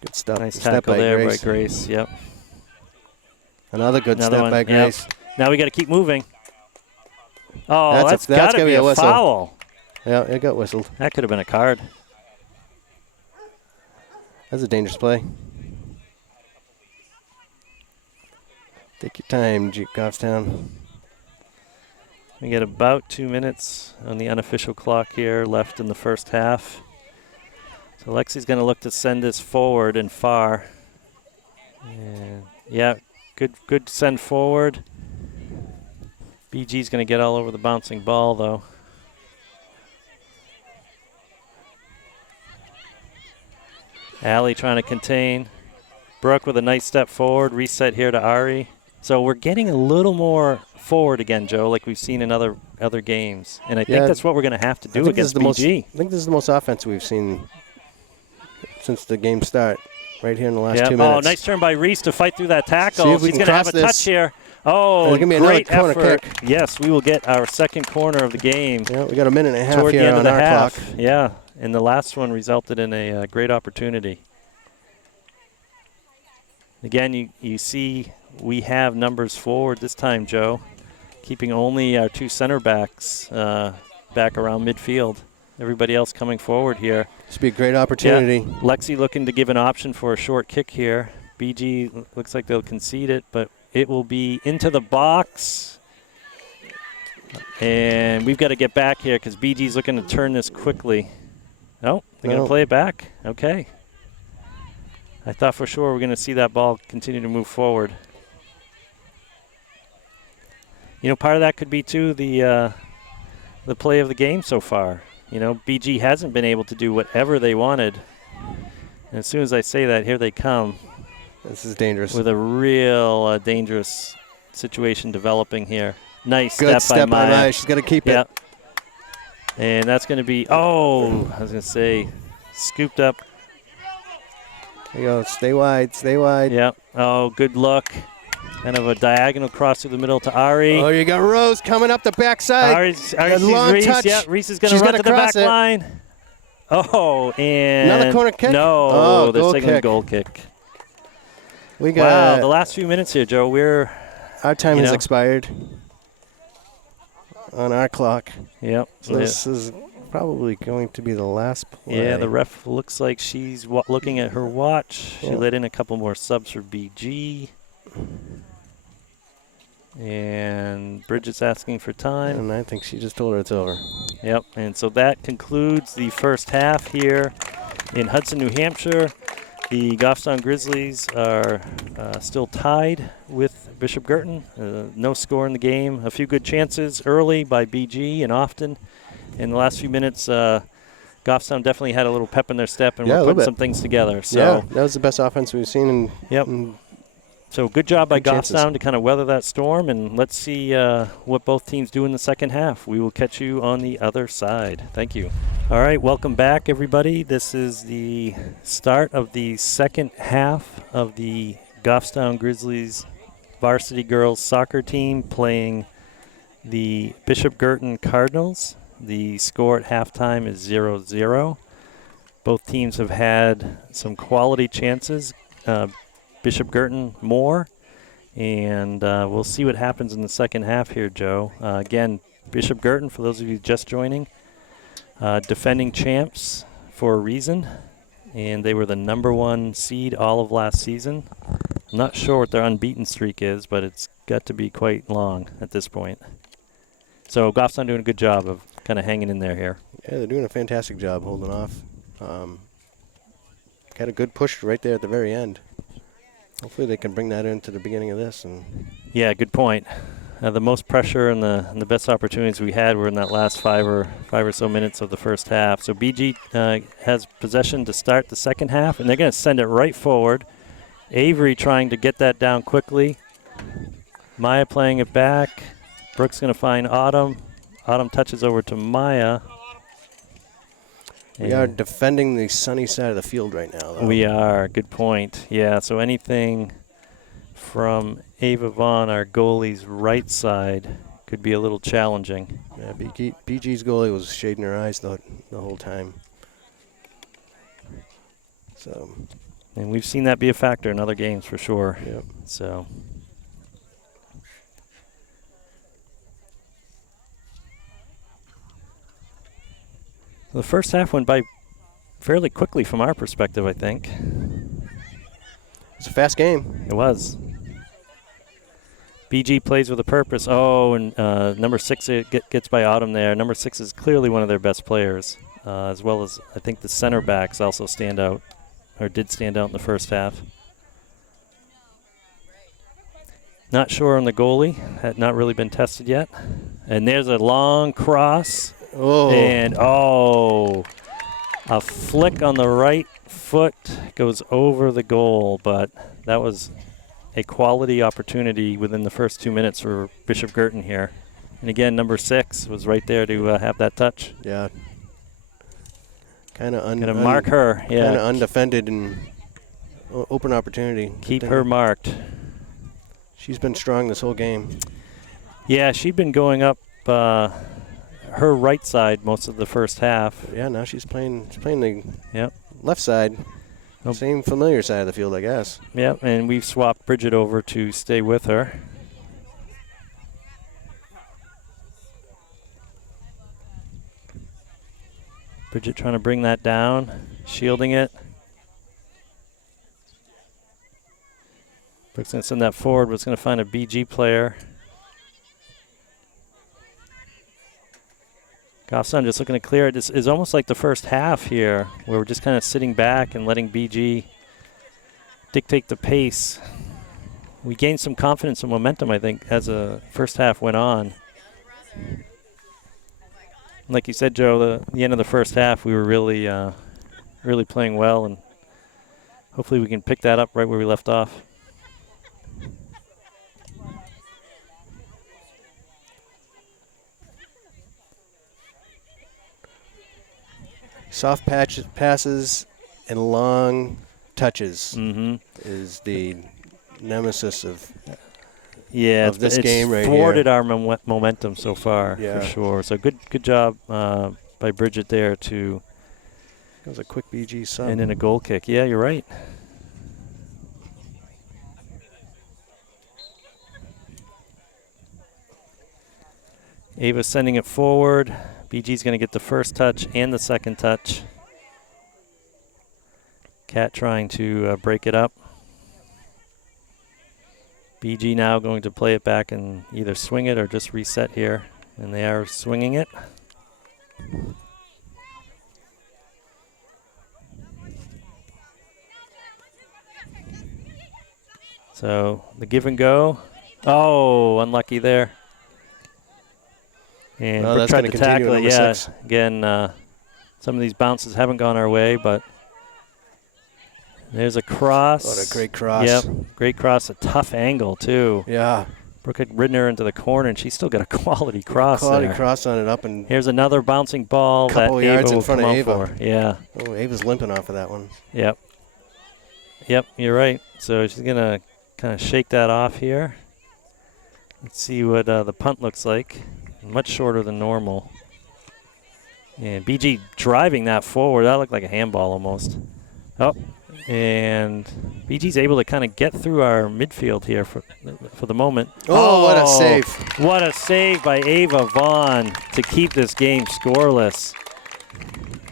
Good stuff. Nice tackle there by Grace. Yep. Another good step by Grace. Yep. Now we got to keep moving. Oh, that's got to be a foul. Yeah, it got whistled. That could have been a card. That's a dangerous play. Take your time, Goffstown. We got about 2 minutes on the unofficial clock here left in the first half. So Lexi's going to look to send this forward and far. And yeah, good send forward. BG's going to get all over the bouncing ball, though. Allie trying to contain. Brooke with a nice step forward. Reset here to Ari. So we're getting a little more forward again, Joe, like we've seen in other games. And I think that's what we're going to have to do against BG. I think this is the most offense we've seen since the game start, right here in the last 2 minutes. Oh, nice turn by Reese to fight through that tackle. She's going to have a touch here. Oh, There's gonna be great another corner effort. kick. Yes, we will get our second corner of the game. Yeah, we got a minute and a half Toward the here end of on the our half. clock. Yeah, and the last one resulted in a great opportunity. Again, you see we have numbers forward this time, Joe, keeping only our two center backs back around midfield. Everybody else coming forward here. This would be a great opportunity. Yeah. Lexi looking to give an option for a short kick here. BG looks like they'll concede it, but it will be into the box. And we've got to get back here because BG's looking to turn this quickly. Oh, they're going to play it back? Okay. I thought for sure we're going to see that ball continue to move forward. You know, part of that could be, too, the play of the game so far. You know, BG hasn't been able to do whatever they wanted. And as soon as I say that, here they come. This is dangerous. With a real dangerous situation developing here. Nice Good step by Maya. She's got to keep it. And that's going to be, I was going to say, scooped up. There you go. Stay wide. Stay wide. Yep. Oh, good look. Kind of a diagonal cross through the middle to Ari. Oh, you got Rose coming up the backside. Ari sees long Reese. touch. Yeah, Reese is going to run to the back line. Oh, and another corner kick? No, they're goal signaling kick. goal kick. We got Wow, the last few minutes here, Joe. Our time has expired on our clock. Yep. So this is probably going to be the last play. Yeah, the ref looks like she's looking at her watch. She let in a couple more subs for BG. And Bridget's asking for time. And I think she just told her it's over. Yep, and so that concludes the first half here in Hudson, New Hampshire. The Goffstown Grizzlies are still tied with Bishop Guertin. No score in the game. A few good chances early by BG and Often. In the last few minutes, Goffstown definitely had a little pep in their step, and we're putting some things together. So yeah, that was the best offense we've seen. So good job by Goffstown to kind of weather that storm, and let's see what both teams do in the second half. We will catch you on the other side. Thank you. All right, welcome back, everybody. This is the start of the second half of the Goffstown Grizzlies varsity girls soccer team playing the Bishop Guertin Cardinals. The score at halftime is 0-0. Both teams have had some quality chances. Bishop Guertin more, and we'll see what happens in the second half here, Joe. Again, Bishop Guertin, for those of you just joining, defending champs for a reason, and they were the #1 seed all of last season. I'm not sure what their unbeaten streak is, but it's got to be quite long at this point. So Goffstown doing a good job of kind of hanging in there here. Yeah, they're doing a fantastic job holding off. Got a good push right there at the very end. Hopefully they can bring that into the beginning of this. Yeah, good point. The most pressure and the best opportunities we had were in that last five or so minutes of the first half. So BG has possession to start the second half, and they're going to send it right forward. Avery trying to get that down quickly. Maya playing it back. Brooke's going to find Autumn. Autumn touches over to Maya. We are defending the sunny side of the field right now, though. We are. Good point. Yeah, so anything from Ava Vaughn, our goalie's right side, could be a little challenging. Yeah, BG's goalie was shading her eyes the whole time. So. And we've seen that be a factor in other games for sure. Yep. So. The first half went by fairly quickly from our perspective, I think. It's a fast game. It was. BG plays with a purpose. Oh, and number 6 gets by Autumn there. Number 6 is clearly one of their best players, as well as I think the center backs also stand out, or did stand out in the first half. Not sure on the goalie. Had not really been tested yet. And there's a long cross. Oh. And, a flick on the right foot goes over the goal, but that was a quality opportunity within the first 2 minutes for Bishop Guertin here. And again, number 6 was right there to have that touch. Yeah. Kind of gonna mark her. Yeah. Kind of undefended and open opportunity. Keep her marked. She's been strong this whole game. Yeah, she'd been going up her right side most of the first half. Yeah, now she's playing the Yep. left side. Nope. Same familiar side of the field, I guess. Yep, and we've swapped Bridget over to stay with her. Bridget trying to bring that down, shielding it. Brooks going to send that forward, but it's going to find a BG player. Goffstown just looking to clear it. This is almost like the first half here, where we're just kind of sitting back and letting BG dictate the pace. We gained some confidence and momentum, I think, as the first half went on. Like you said, Joe, the end of the first half, we were really playing well, and hopefully we can pick that up right where we left off. Soft passes and long touches is the nemesis of this game right here. It's thwarted our momentum so far, Yeah. for sure. So good job by Bridget there to. That was a quick BG sub. And in a goal kick. Yeah, you're right. Ava's sending it forward. BG's going to get the first touch and the second touch. Cat trying to break it up. BG now going to play it back and either swing it or just reset here. And they are swinging it. So the give and go. Oh, unlucky there. And Well, Brooke that's tried gonna to continue tackle it. number Yeah, 6. again, some of these bounces haven't gone our way, but there's a cross. What a great cross. Yep, great cross. A tough angle, too. Yeah. Brooke had ridden her into the corner, and she still got a quality cross Quality there. cross on it up and Here's another bouncing ball that couple Ava yards in will front come of out Ava. for. Yeah. oh, Ava's limping off of that one. Yep. Yep, you're right. So she's going to kind of shake that off here. Let's see what the punt looks like. Much shorter than normal. And BG driving that forward. That looked like a handball almost. Oh, and BG's able to kind of get through our midfield here for the moment. Oh, what a save. What a save by Ava Vaughn to keep this game scoreless.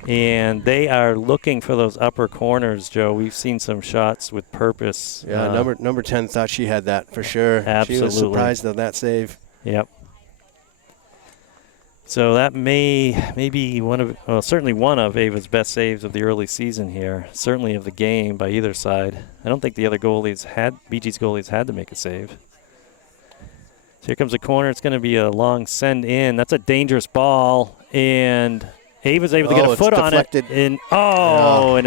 And they are looking for those upper corners, Joe. We've seen some shots with purpose. Yeah, number 10 thought she had that for sure. Absolutely. She was surprised at that save. Yep. So that may be certainly one of Ava's best saves of the early season here. Certainly of the game by either side. I don't think the other BG's goalies had to make a save. So here comes a corner. It's going to be a long send in. That's a dangerous ball. And Ava's able to get a foot on it. And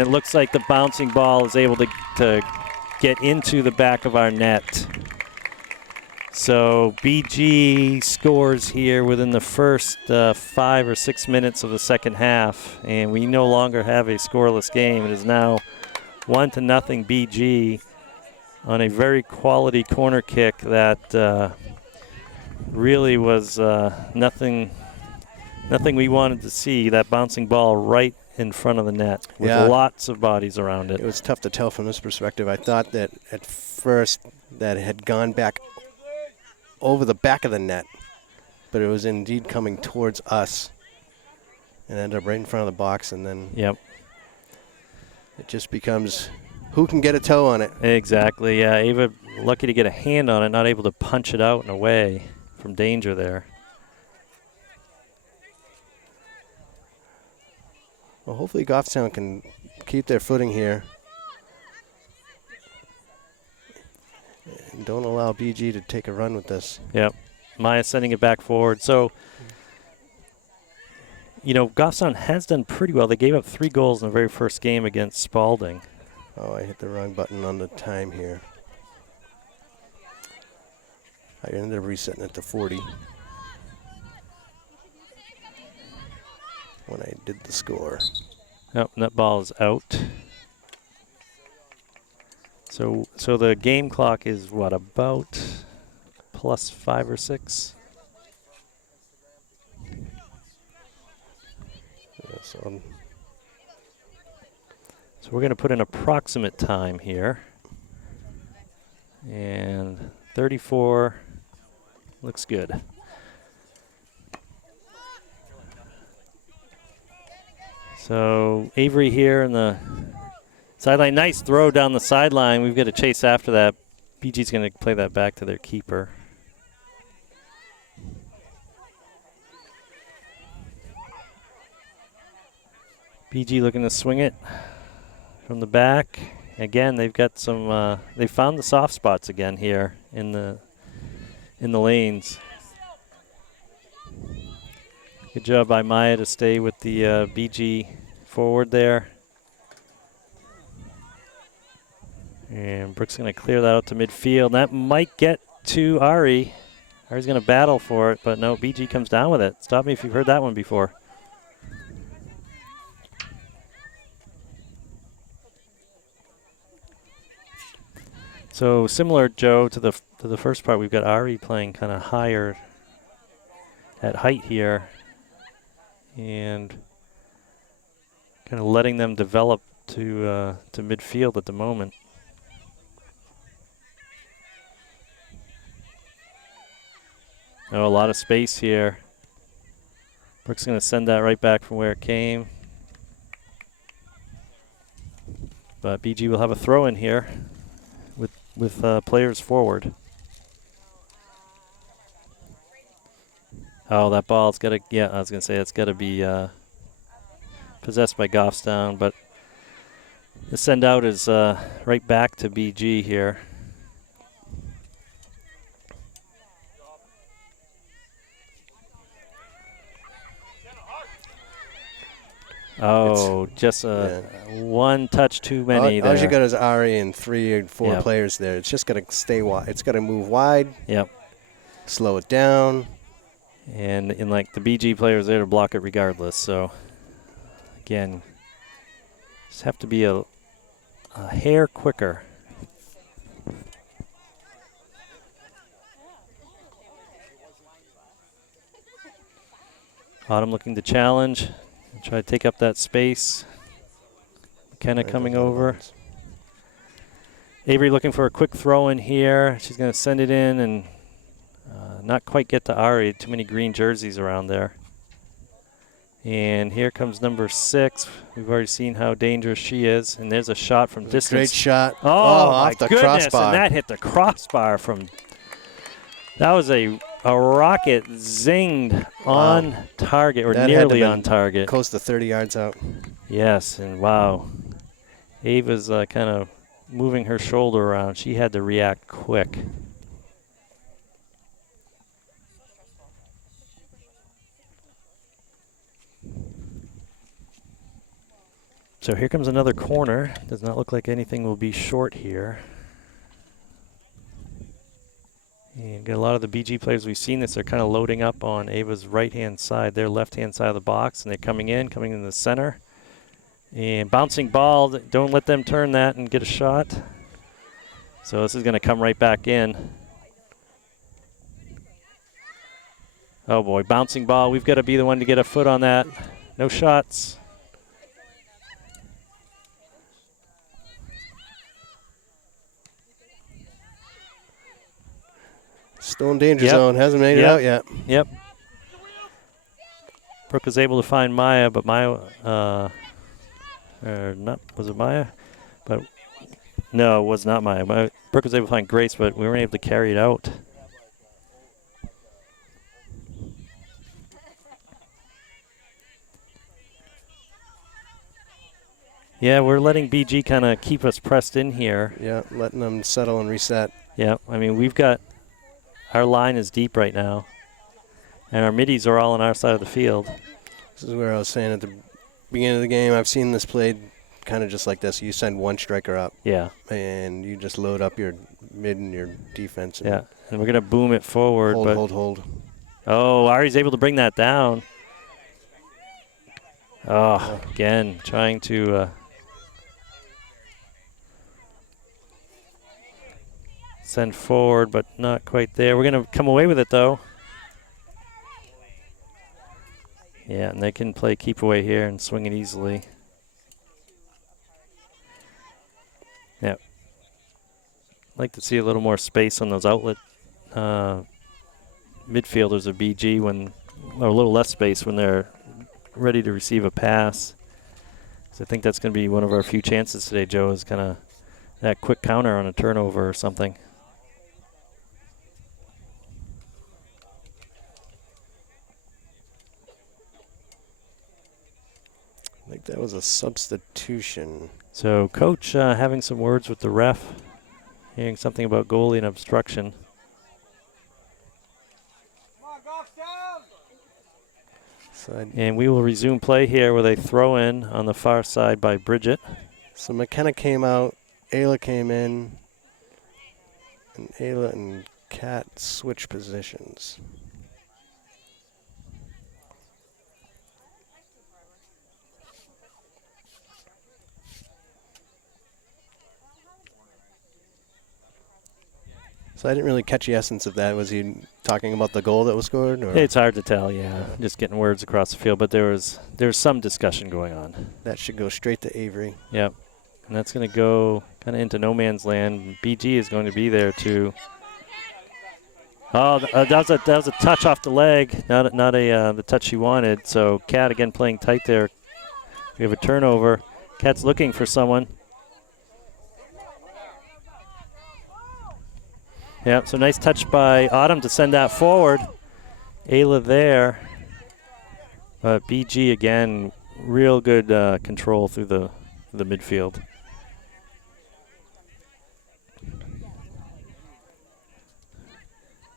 it looks like the bouncing ball is able to get into the back of our net. So BG scores here within the first 5 or 6 minutes of the second half, and we no longer have a scoreless game. It is now 1-0 BG on a very quality corner kick that really was nothing we wanted to see. That bouncing ball right in front of the net with lots of bodies around it. It was tough to tell from this perspective. I thought that at first that it had gone back over the back of the net, but it was indeed coming towards us and ended up right in front of the box, and then it just becomes who can get a toe on it. Exactly, yeah. Ava lucky to get a hand on it, not able to punch it out and away from danger there. Well, hopefully Goffstown can keep their footing here and don't allow BG to take a run with this. Yep. Maya sending it back forward. So, Goffstown has done pretty well. They gave up 3 goals in the very first game against Spalding. Oh, I hit the wrong button on the time here. I ended up resetting it to 40 when I did the score. Nope, that ball is out. So the game clock is what, about plus 5 or 6. Yeah, so So we're going to put an approximate time here. And 34 looks good. So Avery here in the sideline. Nice throw down the sideline. We've got to chase after that. BG's going to play that back to their keeper. BG looking to swing it from the back. Again, they've got some. They found the soft spots again here in the lanes. Good job by Maya to stay with the BG forward there. And Brooks going to clear that out to midfield. That might get to Ari. Ari's going to battle for it, but no, BG comes down with it. Stop me if you've heard that one before. So similar, Joe, to the first part, we've got Ari playing kind of higher at height here, and kind of letting them develop to midfield at the moment. Oh, a lot of space here. Brooks going to send that right back from where it came. But BG will have a throw in here with players forward. Oh, that ball's got to, yeah, I was going to say it's got to be possessed by Goffstown, but the send out is right back to BG here. Oh, just one touch too many there. All you got is Ari and 3 or 4 players there. It's just got to stay wide. It's got to move wide. Yep. Slow it down. And like the BG players there to block it regardless. So, again, just have to be a hair quicker. Autumn looking to challenge. Try to take up that space. McKenna coming over. Avery looking for a quick throw in here. She's going to send it in and not quite get to Ari. Too many green jerseys around there. And here comes number 6. We've already seen how dangerous she is. And there's a shot from distance. Great shot. Oh, off the goodness. crossbar. And that hit the crossbar from. That was a rocket zinged on target, or that nearly on target. Close to 30 yards out. Yes, and wow. Ava's kind of moving her shoulder around. She had to react quick. So here comes another corner. Does not look like anything will be short here. And got a lot of the BG players, we've seen this, they're kind of loading up on Ava's right-hand side, their left-hand side of the box, and they're coming in the center. And bouncing ball, don't let them turn that and get a shot. So this is going to come right back in. Oh boy, bouncing ball, we've got to be the one to get a foot on that. No shots. Still in danger zone. Hasn't made it out yet. Yep. Brooke was able to find Maya, but Maya, or not, was it Maya? But no, it was not Maya. Brooke was able to find Grace, but we weren't able to carry it out. Yeah, we're letting BG kind of keep us pressed in here. Yeah, letting them settle and reset. Yeah, I mean, we've got, our line is deep right now, and our middies are all on our side of the field. This is where I was saying at the beginning of the game, I've seen this played kind of just like this. You send one striker up. Yeah. And you just load up your mid and your defense. Yeah, and we're going to boom it forward. Hold. Oh, Ari's able to bring that down. Oh, again, trying to Send forward, but not quite there. We're going to come away with it, though. Yeah, and they can play keep away here and swing it easily. Yeah. Like to see a little more space on those outlet midfielders of BG or a little less space when they're ready to receive a pass. So I think that's going to be one of our few chances today, Joe, is kind of that quick counter on a turnover or something. I think that was a substitution. So coach having some words with the ref, hearing something about goalie and obstruction. And we will resume play here with a throw-in on the far side by Bridget. So McKenna came out, Ayla came in, and Ayla and Kat switch positions. So I didn't really catch the essence of that. Was he talking about the goal that was scored? Or? It's hard to tell, yeah. Just getting words across the field, but there's some discussion going on. That should go straight to Avery. Yep. And that's going to go kind of into no man's land. BG is going to be there too. Oh, that was a touch off the leg, not the touch she wanted. So Kat again playing tight there. We have a turnover. Kat's looking for someone. Yeah, so nice touch by Autumn to send that forward. Ayla there. But BG again, real good control through the midfield.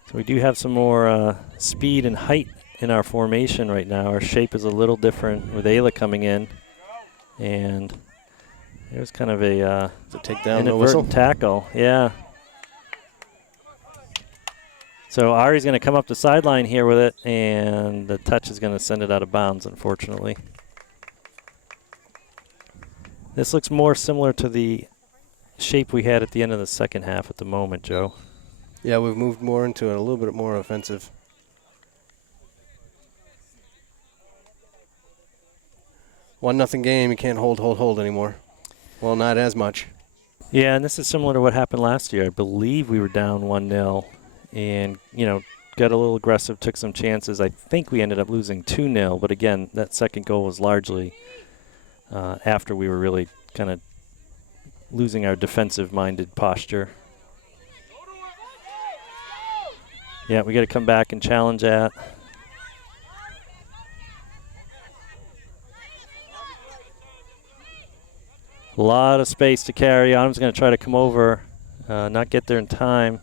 So we do have some more speed and height in our formation right now. Our shape is a little different with Ayla coming in. And there's kind of a takedown, no whistle? inadvertent tackle. Yeah. So Ari's going to come up the sideline here with it, and the touch is going to send it out of bounds, unfortunately. This looks more similar to the shape we had at the end of the second half at the moment, Joe. Yeah, we've moved more into it, a little bit more offensive. 1-0 game, you can't hold anymore. Well, not as much. Yeah, and this is similar to what happened last year. I believe we were down 1-0. And, got a little aggressive, took some chances. I think we ended up losing 2-0. But, again, that second goal was largely after we were really kind of losing our defensive-minded posture. Yeah, we got to come back and challenge that. A lot of space to carry. Autumn's going to try to come over, not get there in time.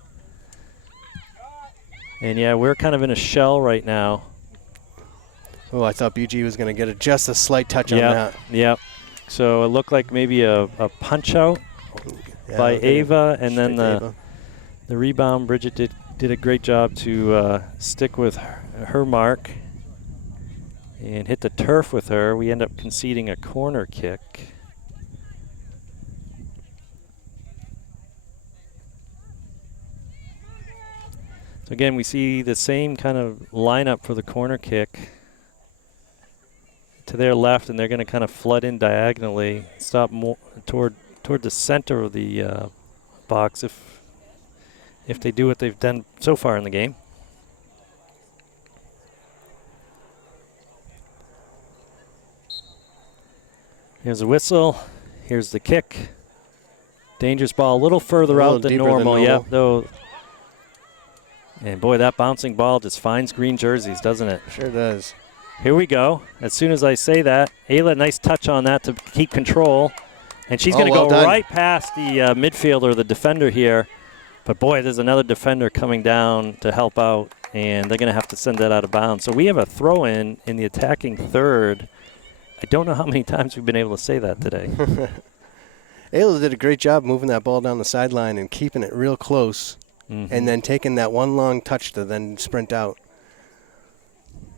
And, yeah, we're kind of in a shell right now. Oh, I thought BG was going to get just a slight touch on that. Yep. So it looked like maybe a punch-out by Ava, and then the rebound. Bridget did a great job to stick with her mark and hit the turf with her. We end up conceding a corner kick. Again, we see the same kind of lineup for the corner kick to their left, and they're going to kind of flood in diagonally, stop more toward the center of the box if they do what they've done so far in the game. Here's a whistle. Here's the kick. Dangerous ball, a little further out than normal. Yep, though. And, boy, that bouncing ball just finds green jerseys, doesn't it? Sure does. Here we go. As soon as I say that, Ayla, nice touch on that to keep control. And she's going to go right past the midfielder, the defender here. But, boy, there's another defender coming down to help out, and they're going to have to send that out of bounds. So we have a throw-in in the attacking third. I don't know how many times we've been able to say that today. Ayla did a great job moving that ball down the sideline and keeping it real close. Mm-hmm. And then taking that one long touch to then sprint out.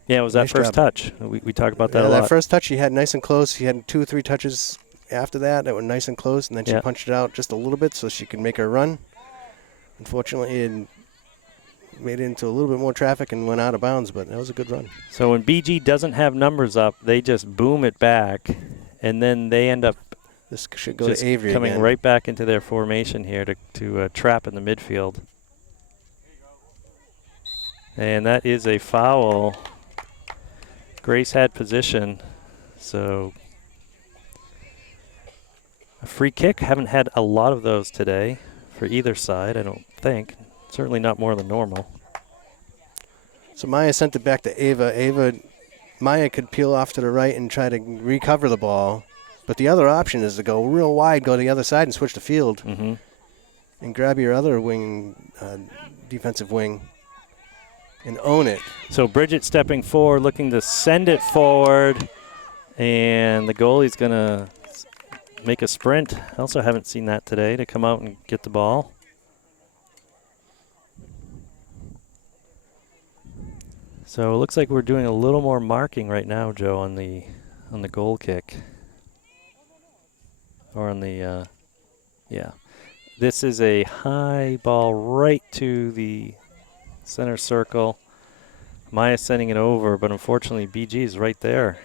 Yeah, it was that first touch. We talk about that a lot. That first touch she had nice and close. She had 2 or 3 touches after that were nice and close, and then she punched it out just a little bit so she could make her run. Unfortunately, it made it into a little bit more traffic and went out of bounds, but that was a good run. So when BG doesn't have numbers up, they just boom it back, and then they end up This should go just to Avery coming again. right back into their formation here to trap in the midfield. And that is a foul. Grace had position, so a free kick. Haven't had a lot of those today for either side, I don't think. Certainly not more than normal. So Maya sent it back to Ava. Maya could peel off to the right and try to recover the ball. But the other option is to go real wide, go to the other side and switch the field and grab your other wing, defensive wing, and own it. So Bridget stepping forward, looking to send it forward, and the goalie's going to make a sprint. I also haven't seen that today, to come out and get the ball. So it looks like we're doing a little more marking right now, Joe, on the goal kick. Or on the, yeah. This is a high ball right to the center circle. Maya sending it over, but unfortunately BG is right there.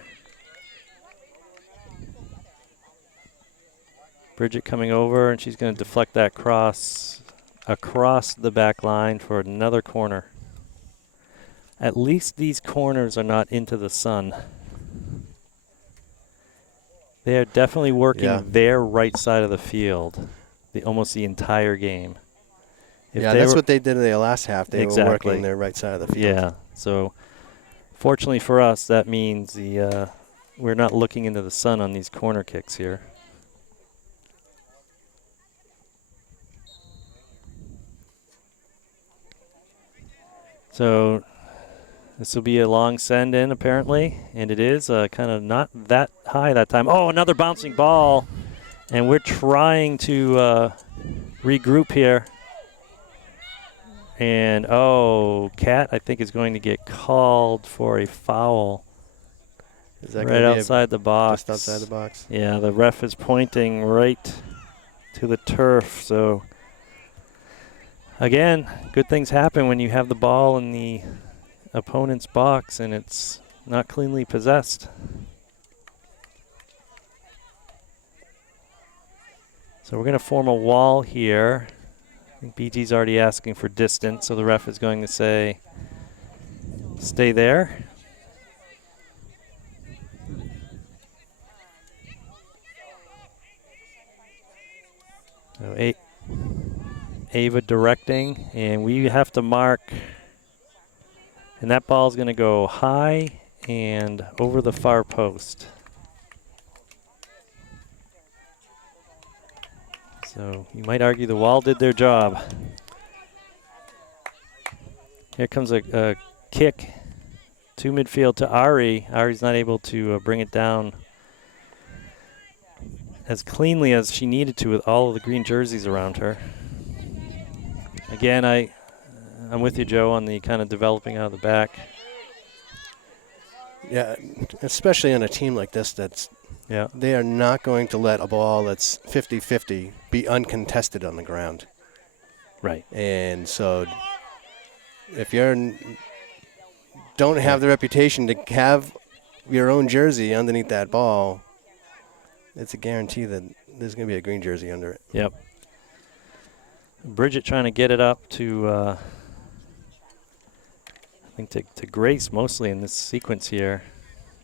Bridget coming over, and she's going to deflect that cross across the back line for another corner. At least these corners are not into the sun. They are definitely working their right side of the field, almost the entire game. That's what they did in the last half. They were working their right side of the field. Yeah, so fortunately for us, that means we're not looking into the sun on these corner kicks here. So this will be a long send in, apparently, and it is kind of not that high that time. Oh, another bouncing ball, and we're trying to regroup here. And, Kat, I think, is going to get called for a foul right outside the box. Just outside the box. Yeah, the ref is pointing right to the turf. So, again, good things happen when you have the ball in the opponent's box and it's not cleanly possessed. So we're going to form a wall here. I think BG's already asking for distance, so the ref is going to say, stay there. So Ava directing, and we have to mark, and that ball's going to go high and over the far post. So you might argue the wall did their job. Here comes a kick to midfield to Ari. Ari's not able to bring it down as cleanly as she needed to with all of the green jerseys around her. Again, I'm with you, Joe, on the kind of developing out of the back. Yeah, especially on a team like this they are not going to let a ball that's 50-50 be uncontested on the ground. Right. And so if you don't have the reputation to have your own jersey underneath that ball, it's a guarantee that there's going to be a green jersey under it. Yep. Bridget trying to get it up to, I think, to Grace mostly in this sequence here.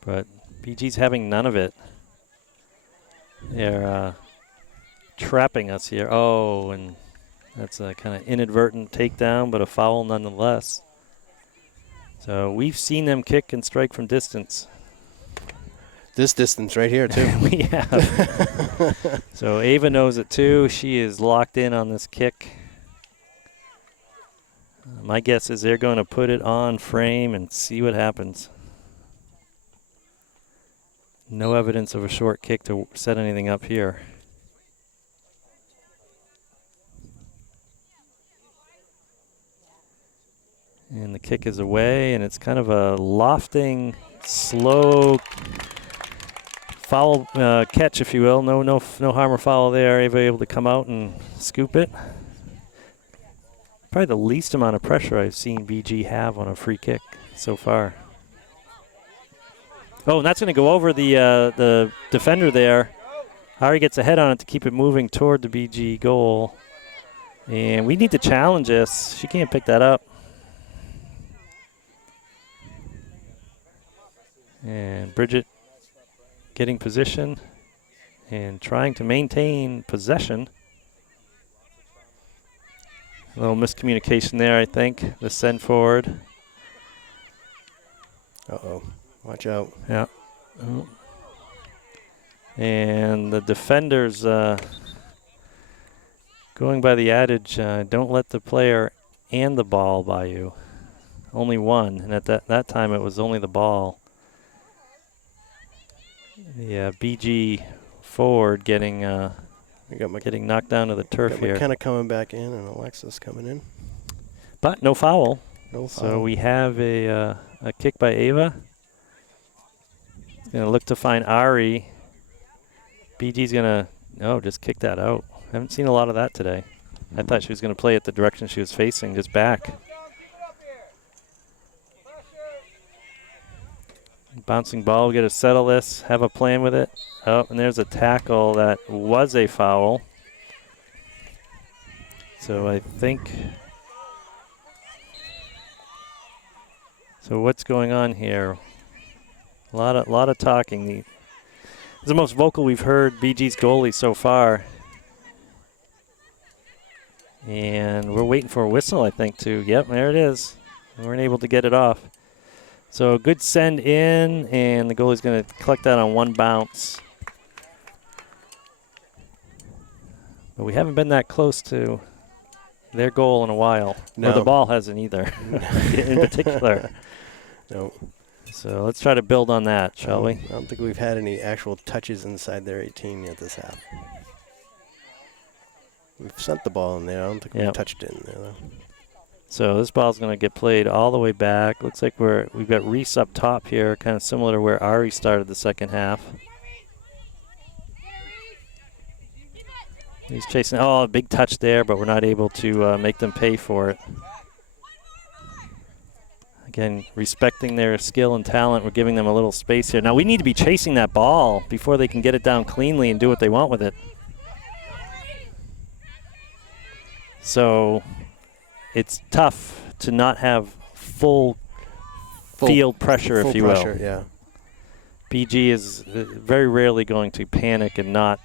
But BG's having none of it. They're trapping us here. Oh, and that's a kind of inadvertent takedown, but a foul nonetheless. So we've seen them kick and strike from distance. This distance right here, too. We have. So Ava knows it, too. She is locked in on this kick. My guess is they're going to put it on frame and see what happens. No evidence of a short kick to set anything up here. And the kick is away, and it's kind of a lofting, slow foul catch, if you will. No harm or foul there. Ava able to come out and scoop it. probably the least amount of pressure I've seen BG have on a free kick so far. Oh, and that's going to go over the defender there. Ari gets a head on it to keep it moving toward the BG goal. And we need to challenge this. She can't pick that up. And Bridget getting position and trying to maintain possession. A little miscommunication there, I think. The send forward. Uh-oh. Watch out. Yeah. Oh. And the defenders going by the adage, don't let the player and the ball by you. Only one. And at that time, it was only the ball. Yeah, BG forward getting knocked down to the turf here. McKenna coming back in and Alexis coming in. But no foul. No foul. So we have a kick by Ava. Going to look to find Ari. BG's going to, just kick that out. Haven't seen a lot of that today. I thought she was going to play it the direction she was facing, just back. Bouncing ball, we got to settle this, have a plan with it. Oh, and there's a tackle that was a foul. So I think, so what's going on here? A lot of talking. This is the most vocal we've heard BG's goalie so far. And we're waiting for a whistle, I think, too. Yep, there it is. We weren't able to get it off. So a good send in, and the goalie's going to collect that on one bounce. But we haven't been that close to their goal in a while. No. Or the ball hasn't either, in particular. No. So let's try to build on that, shall we? I don't think we've had any actual touches inside their 18 yet this half. We've sent the ball in there. I don't think we've touched it in there, though. So this ball's going to get played all the way back. Looks like we've got Reese up top here, kind of similar to where Ari started the second half. He's chasing. Oh, a big touch there, but we're not able to make them pay for it. Again, respecting their skill and talent, we're giving them a little space here. Now we need to be chasing that ball before they can get it down cleanly and do what they want with it. So it's tough to not have full field pressure, if you will. Yeah. BG is very rarely going to panic and not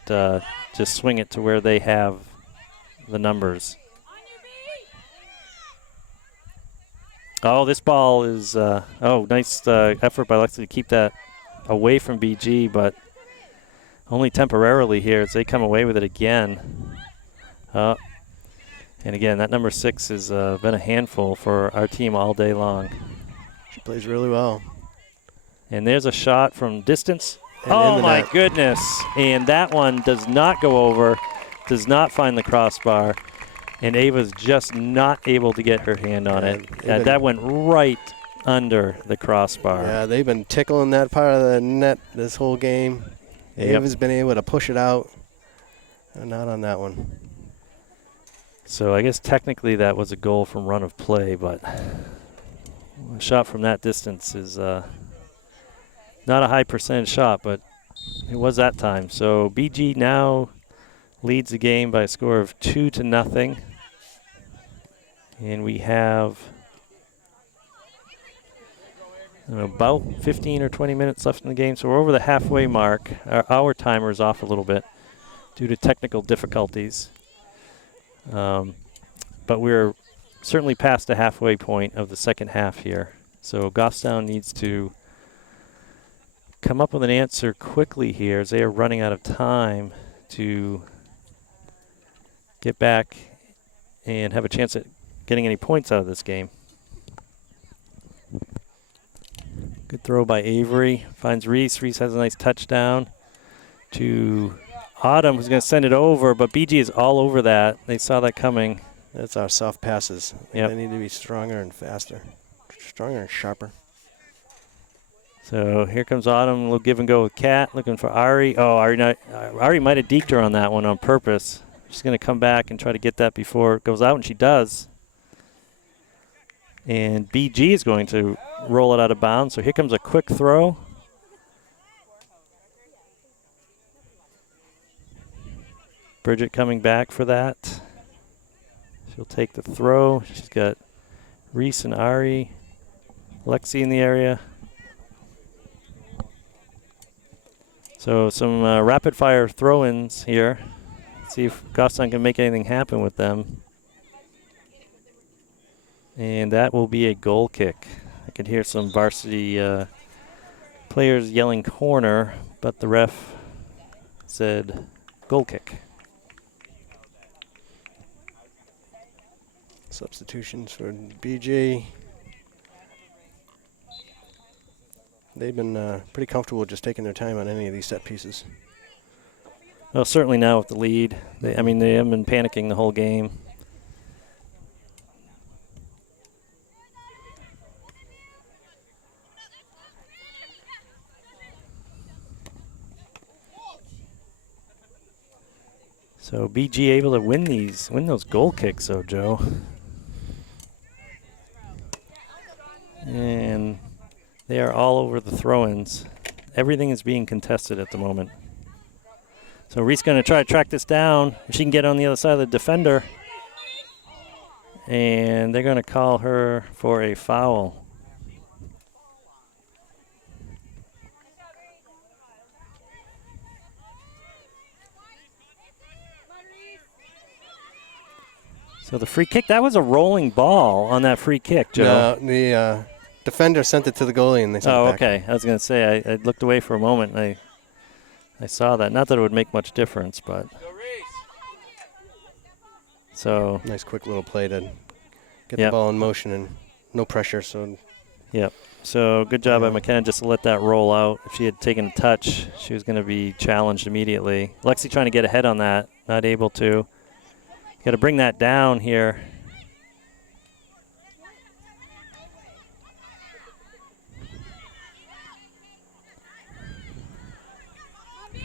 just swing it to where they have the numbers. Oh, this ball is, nice effort by Lexi to keep that away from BG, but only temporarily here as they come away with it again. And again, that number 6 has been a handful for our team all day long. She plays really well. And there's a shot from distance. And oh, my goodness. And that one does not go over, does not find the crossbar. And Ava's just not able to get her hand on it. That went right under the crossbar. Yeah, they've been tickling that part of the net this whole game. Ava's been able to push it out. Not on that one. So I guess technically that was a goal from run of play, but a shot from that distance is not a high percentage shot, but it was that time. So BG now leads the game by a score of 2-0. And we have about 15 or 20 minutes left in the game. So we're over the halfway mark. Our timer is off a little bit due to technical difficulties. But we're certainly past the halfway point of the second half here. So Goffstown needs to come up with an answer quickly here as they are running out of time to get back and have a chance at getting any points out of this game. Good throw by Avery. Finds Reese. Reese has a nice touchdown to Autumn, who's going to send it over, but BG is all over that. They saw that coming. That's our soft passes. Yep. They need to be stronger and faster. Stronger and sharper. So here comes Autumn. A little give and go with Kat, looking for Ari. Oh, Ari might have deked her on that one on purpose. She's going to come back and try to get that before it goes out, and she does. And BG is going to roll it out of bounds. So here comes a quick throw. Bridget coming back for that. She'll take the throw. She's got Reese and Ari, Lexi in the area. So some rapid fire throw-ins here. See if Goffstown can make anything happen with them. And that will be a goal kick. I can hear some varsity players yelling corner, but the ref said goal kick. Substitutions for BG. They've been pretty comfortable just taking their time on any of these set pieces. Well, certainly now with the lead. They haven't been panicking the whole game. So BG able to win those goal kicks, though, Joe. And they are all over the throw-ins. Everything is being contested at the moment. So Reese going to try to track this down. If she can get on the other side of the defender. And they're going to call her for a foul. So the free kick, that was a rolling ball on that free kick, Joe. No, the defender sent it to the goalie and they sent it back. Okay. I was going to say, I looked away for a moment and I saw that. Not that it would make much difference, but. So. Nice quick little play to get the ball in motion and no pressure. So. Yep. So good job by McKenna just to let that roll out. If she had taken a touch, she was going to be challenged immediately. Lexi trying to get ahead on that, not able to. Got to bring that down here.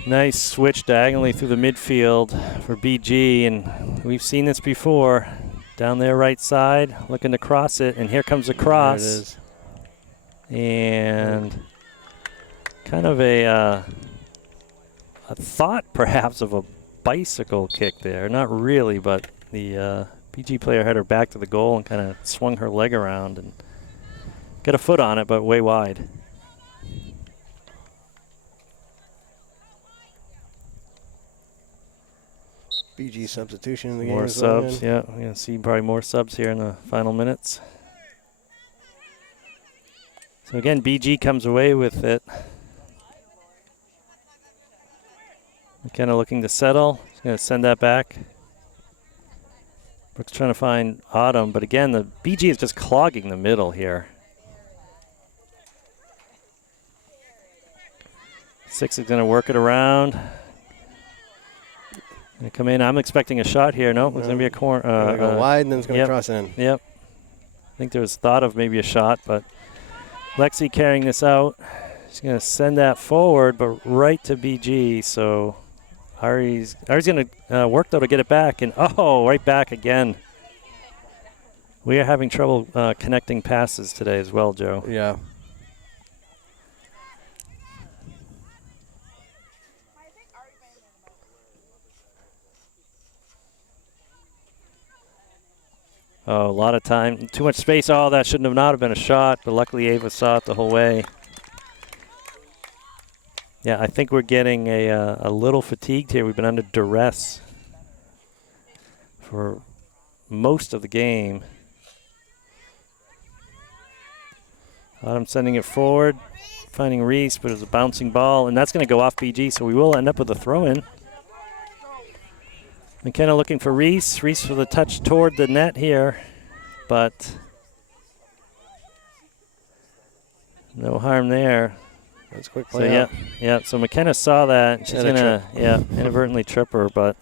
Nice switch diagonally through the midfield for BG, and we've seen this before. Down there right side, looking to cross it, and here comes a cross. There it is. And kind of a thought perhaps of a bicycle kick there. Not really, but the BG player had her back to the goal and kind of swung her leg around and got a foot on it, but way wide. BG substitution in the game. More subs, yeah. We're going to see probably more subs here in the final minutes. So again, BG comes away with it. McKenna looking to settle. He's going to send that back. Brooks trying to find Autumn, but again, the BG is just clogging the middle here. Six is going to work it around. Going to come in. I'm expecting a shot here. No, it's going to be a corner. Going to go wide, and then it's going to cross in. Yep. I think there was thought of maybe a shot, but Lexi carrying this out. She's going to send that forward, but right to BG. So Ari's going to work, though, to get it back. And, right back again. We are having trouble connecting passes today as well, Joe. Yeah. Oh, a lot of time. Too much space. Oh, that shouldn't have not have been a shot, but luckily Ava saw it the whole way. Yeah, I think we're getting a little fatigued here. We've been under duress for most of the game. Autumn sending it forward, finding Reese, but it was a bouncing ball, and that's going to go off BG, so we will end up with a throw-in. McKenna looking for Reese. Reese for the touch toward the net here, but no harm there. That's a quick So play. yeah. So McKenna saw that. She's gonna inadvertently trip her, but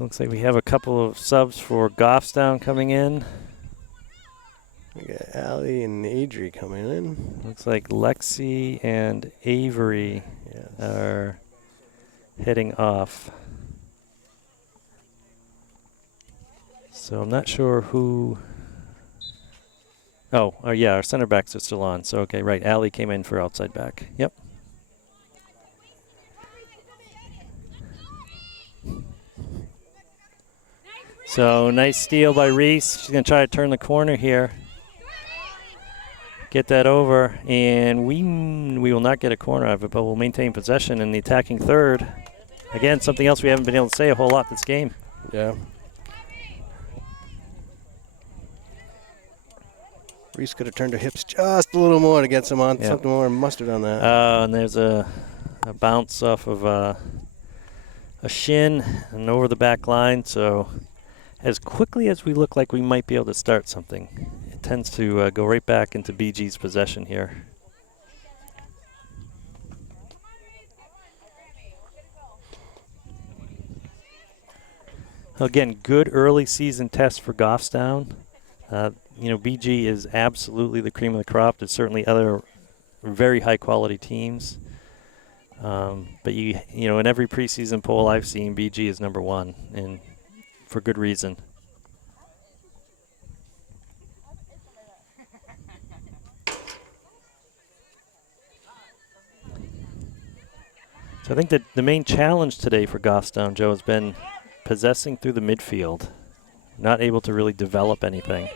looks like we have a couple of subs for Goffstown coming in. We got Allie and Adri coming in. Looks like Lexi and Avery are heading off. So I'm not sure who. Oh, yeah, our center backs are still on. So, okay, right. Allie came in for outside back. Yep. So, nice steal by Reese. She's going to try to turn the corner here. Get that over. And we will not get a corner out of it, but we'll maintain possession in the attacking third. Again, something else we haven't been able to say a whole lot this game. Yeah. Reese could have turned her hips just a little more to get something more mustard on that. And there's a bounce off of a shin and over the back line. So as quickly as we look like we might be able to start something, it tends to go right back into BG's possession here. Again, good early season test for Goffstown. BG is absolutely the cream of the crop. There's certainly other very high-quality teams. But in every preseason poll I've seen, BG is number one, and for good reason. So I think that the main challenge today for Goffstown, Joe, has been possessing through the midfield, not able to really develop anything.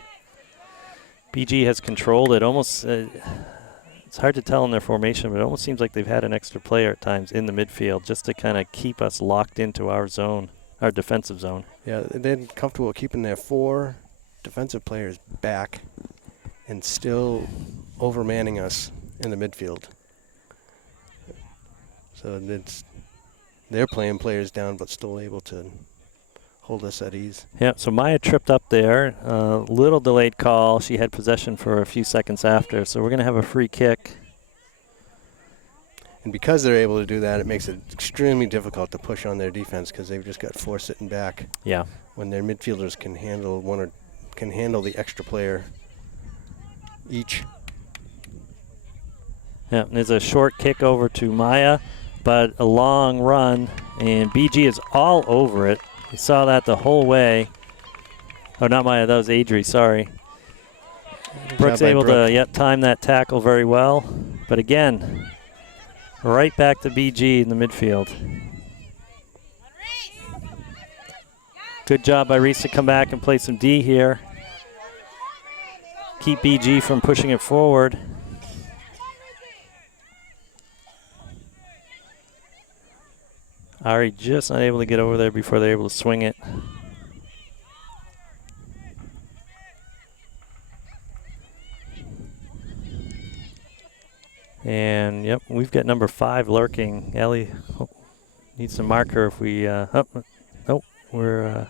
BG has controlled it almost. It's hard to tell in their formation, but it almost seems like they've had an extra player at times in the midfield just to kind of keep us locked into our zone, our defensive zone. Yeah, they're comfortable keeping their 4 defensive players back and still overmanning us in the midfield. So they're playing players down but still able to hold us at ease. Yeah, so Maya tripped up there. Little delayed call. She had possession for a few seconds after, so we're going to have a free kick. And because they're able to do that, it makes it extremely difficult to push on their defense because they've just got 4 sitting back. Yeah. When their midfielders can handle the extra player each. Yeah, and there's a short kick over to Maya, but a long run, and BG is all over it. You saw that the whole way. Oh, not Maya, that was Adri, sorry. Brooke's able to time that tackle very well. But again, right back to BG in the midfield. Good job by Reese to come back and play some D here. Keep BG from pushing it forward. Ari just not able to get over there before they're able to swing it. And, yep, we've got number 5 lurking. Ellie needs to mark her if we, we're going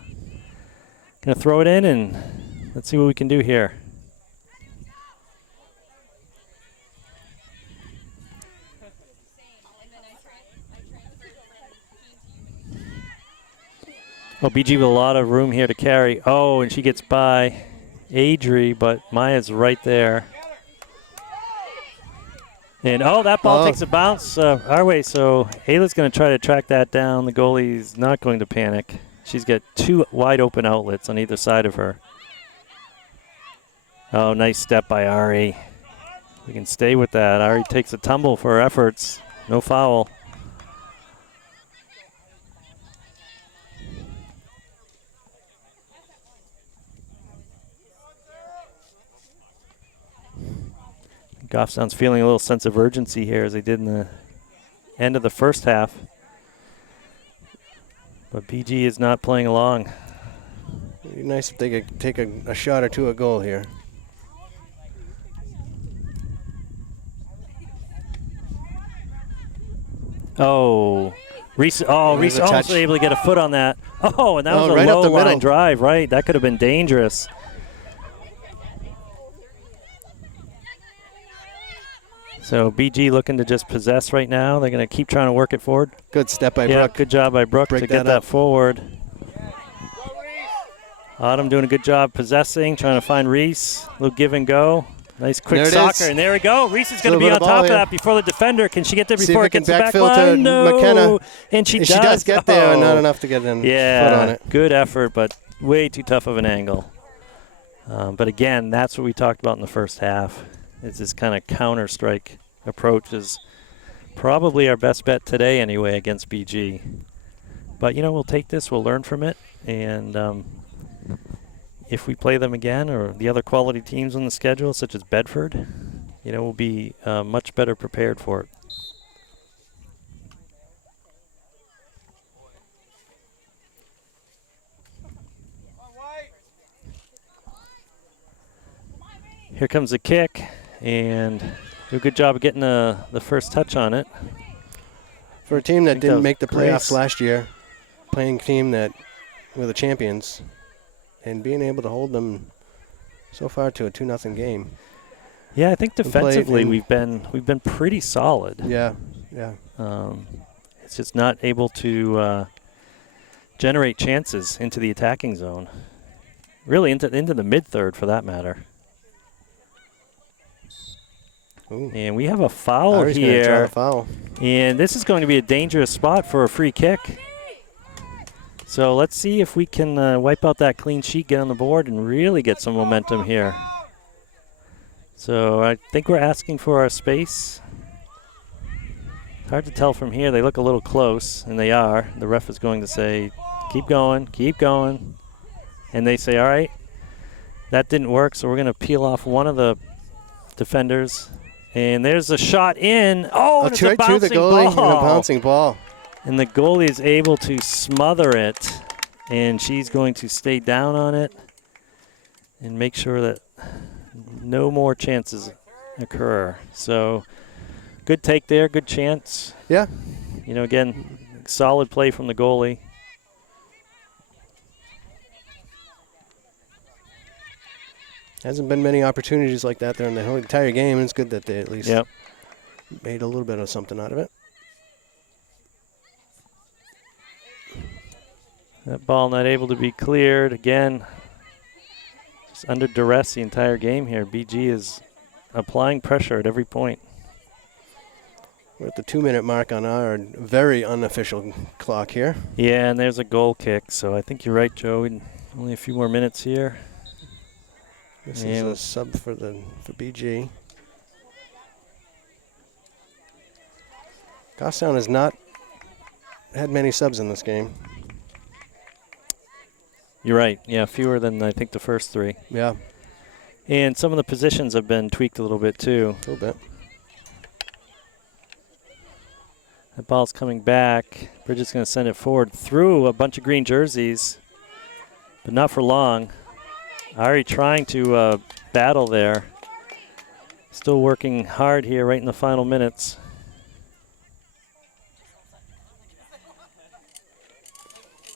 to throw it in and let's see what we can do here. Oh, BG with a lot of room here to carry. Oh, and she gets by Adri, but Maya's right there. And, that ball takes a bounce our way, so Ayla's going to try to track that down. The goalie's not going to panic. She's got 2 wide open outlets on either side of her. Oh, nice step by Ari. We can stay with that. Ari takes a tumble for her efforts. No foul. Goffstown's feeling a little sense of urgency here as they did in the end of the first half. But BG is not playing along. It'd be nice if they could take a shot or 2 a goal here. Oh, Reese almost able to get a foot on that. Oh, and that was a right low up the line middle. drive, right? That could have been dangerous. So BG looking to just possess right now. They're going to keep trying to work it forward. Good step by Yeah, Brooke. good job by Brooke to get that forward. Autumn doing a good job possessing, trying to find Reese. Little give and go. Nice quick soccer, and there we go. Reese is going to be on top of that before the defender. Can she get there before it gets the back line? To no. McKenna. And she does get there, not enough to get in foot on it. Good effort, but way too tough of an angle. But again, that's what we talked about in the first half. Is this kind of counter-strike approach is probably our best bet today anyway against BG. But, we'll take this, we'll learn from it, and if we play them again or the other quality teams on the schedule, such as Bedford, we'll be much better prepared for it. Here comes the kick, and do a good job of getting the first touch on it. For a team that didn't make the Grace. playoffs last year, playing a team that were the champions, and being able to hold them so far to a 2-0 game. Yeah, I think defensively in- we've been pretty solid. Yeah. It's just not able to generate chances into the attacking zone. Really into the mid-third for that matter. Ooh. And we have a foul Ari's gonna draw here. a foul. And this is going to be a dangerous spot for a free kick. So let's see if we can wipe out that clean sheet, get on the board, and really get some momentum here. So I think we're asking for our space. Hard to tell from here. They look a little close, and they are. The ref is going to say, keep going, keep going. And they say, all right, that didn't work, so we're going to peel off one of the defenders. And there's a shot in. Oh, and it's a to bouncing the goalie ball. and a bouncing ball. And the goalie is able to smother it, and she's going to stay down on it and make sure that no more chances occur. So good take there, good chance. Yeah. Again, solid play from the goalie. Hasn't been many opportunities like that there in the whole entire game. It's good that they at least made a little bit of something out of it. That ball not able to be cleared. Again, just under duress the entire game here. BG is applying pressure at every point. We're at the 2-minute mark on our very unofficial clock here. Yeah, and there's a goal kick. So I think you're right, Joe. Only a few more minutes here. This is a sub for BG. Goffstown has not had many subs in this game. You're right. Yeah, fewer than I think the first three. Yeah, And some of the positions have been tweaked a little bit too. a little bit. That ball's coming back. Bridget's going to send it forward through a bunch of green jerseys, but not for long. Ari trying to battle there. Still working hard here right in the final minutes.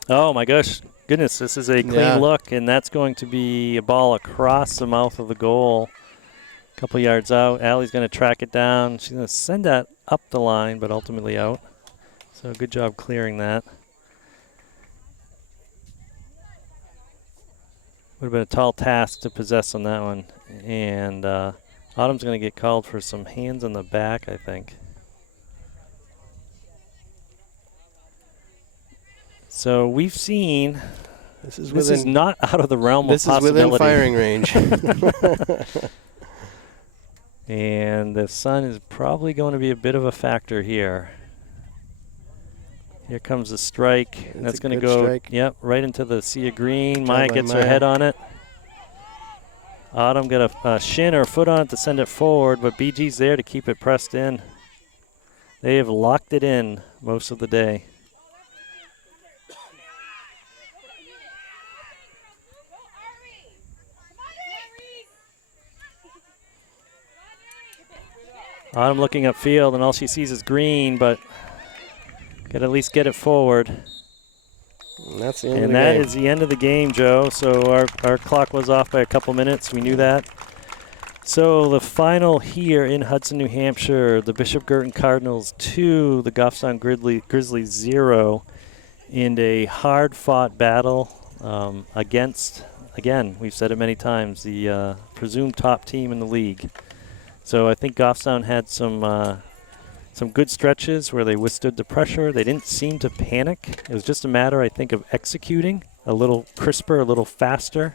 Oh my gosh. Goodness, this is a clean look, and that's going to be a ball across the mouth of the goal. A couple yards out. Allie's going to track it down. She's going to send that up the line, but ultimately out. So good job clearing that. Would have been a tall task to possess on that one. And Autumn's going to get called for some hands on the back, I think. So we've seen this is not out of the realm of possibility. This is within firing range. And the sun is probably going to be a bit of a factor here. Here comes the strike. That's going to go right into the sea of green. Maya gets her head on it. Autumn got a shin or a foot on it to send it forward, but BG's there to keep it pressed in. They have locked it in most of the day. Autumn looking upfield, and all she sees is green, but got to at least get it forward. And that's the end of the game. And that is the end of the game, Joe. So our clock was off by a couple minutes. We knew that. So the final here in Hudson, New Hampshire, the Bishop Guertin Cardinals 2, the Goffstown Grizzlies 0, in a hard-fought battle against, again, we've said it many times, the presumed top team in the league. So I think Goffstown had some good stretches where they withstood the pressure. They didn't seem to panic. It was just a matter, I think, of executing. a little crisper, a little faster.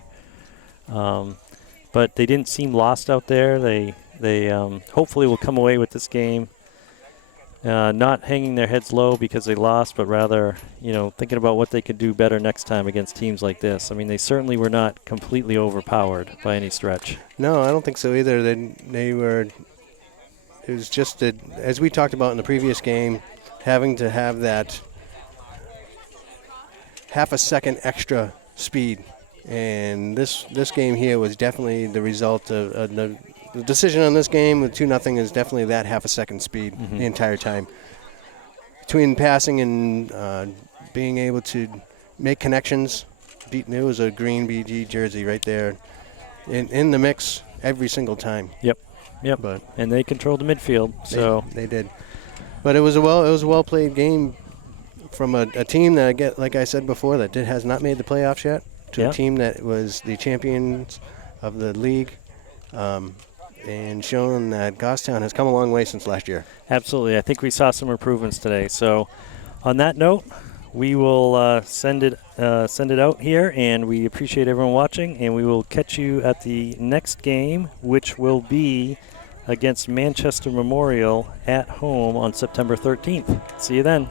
But they didn't seem lost out there. They hopefully will come away with this game not hanging their heads low because they lost, but rather, thinking about what they could do better next time against teams like this. I mean, they certainly were not completely overpowered by any stretch. No, I don't think so either. They were. It was just as we talked about in the previous game, having to have that half a second extra speed, and this game here was definitely the result of the decision on this game with 2-0 is definitely that half a second speed the entire time. Between passing and being able to make connections, there was a green BG jersey right there in the mix every single time. Yep. But and they controlled the midfield, so they did. But it was a well played game from a team that like I said before, that has not made the playoffs yet, to a team that was the champions of the league. And showing that Goffstown has come a long way since last year. Absolutely. I think we saw some improvements today. So on that note, we will send it out here, and we appreciate everyone watching, and we will catch you at the next game, which will be against Manchester Memorial at home on September 13th. See you then.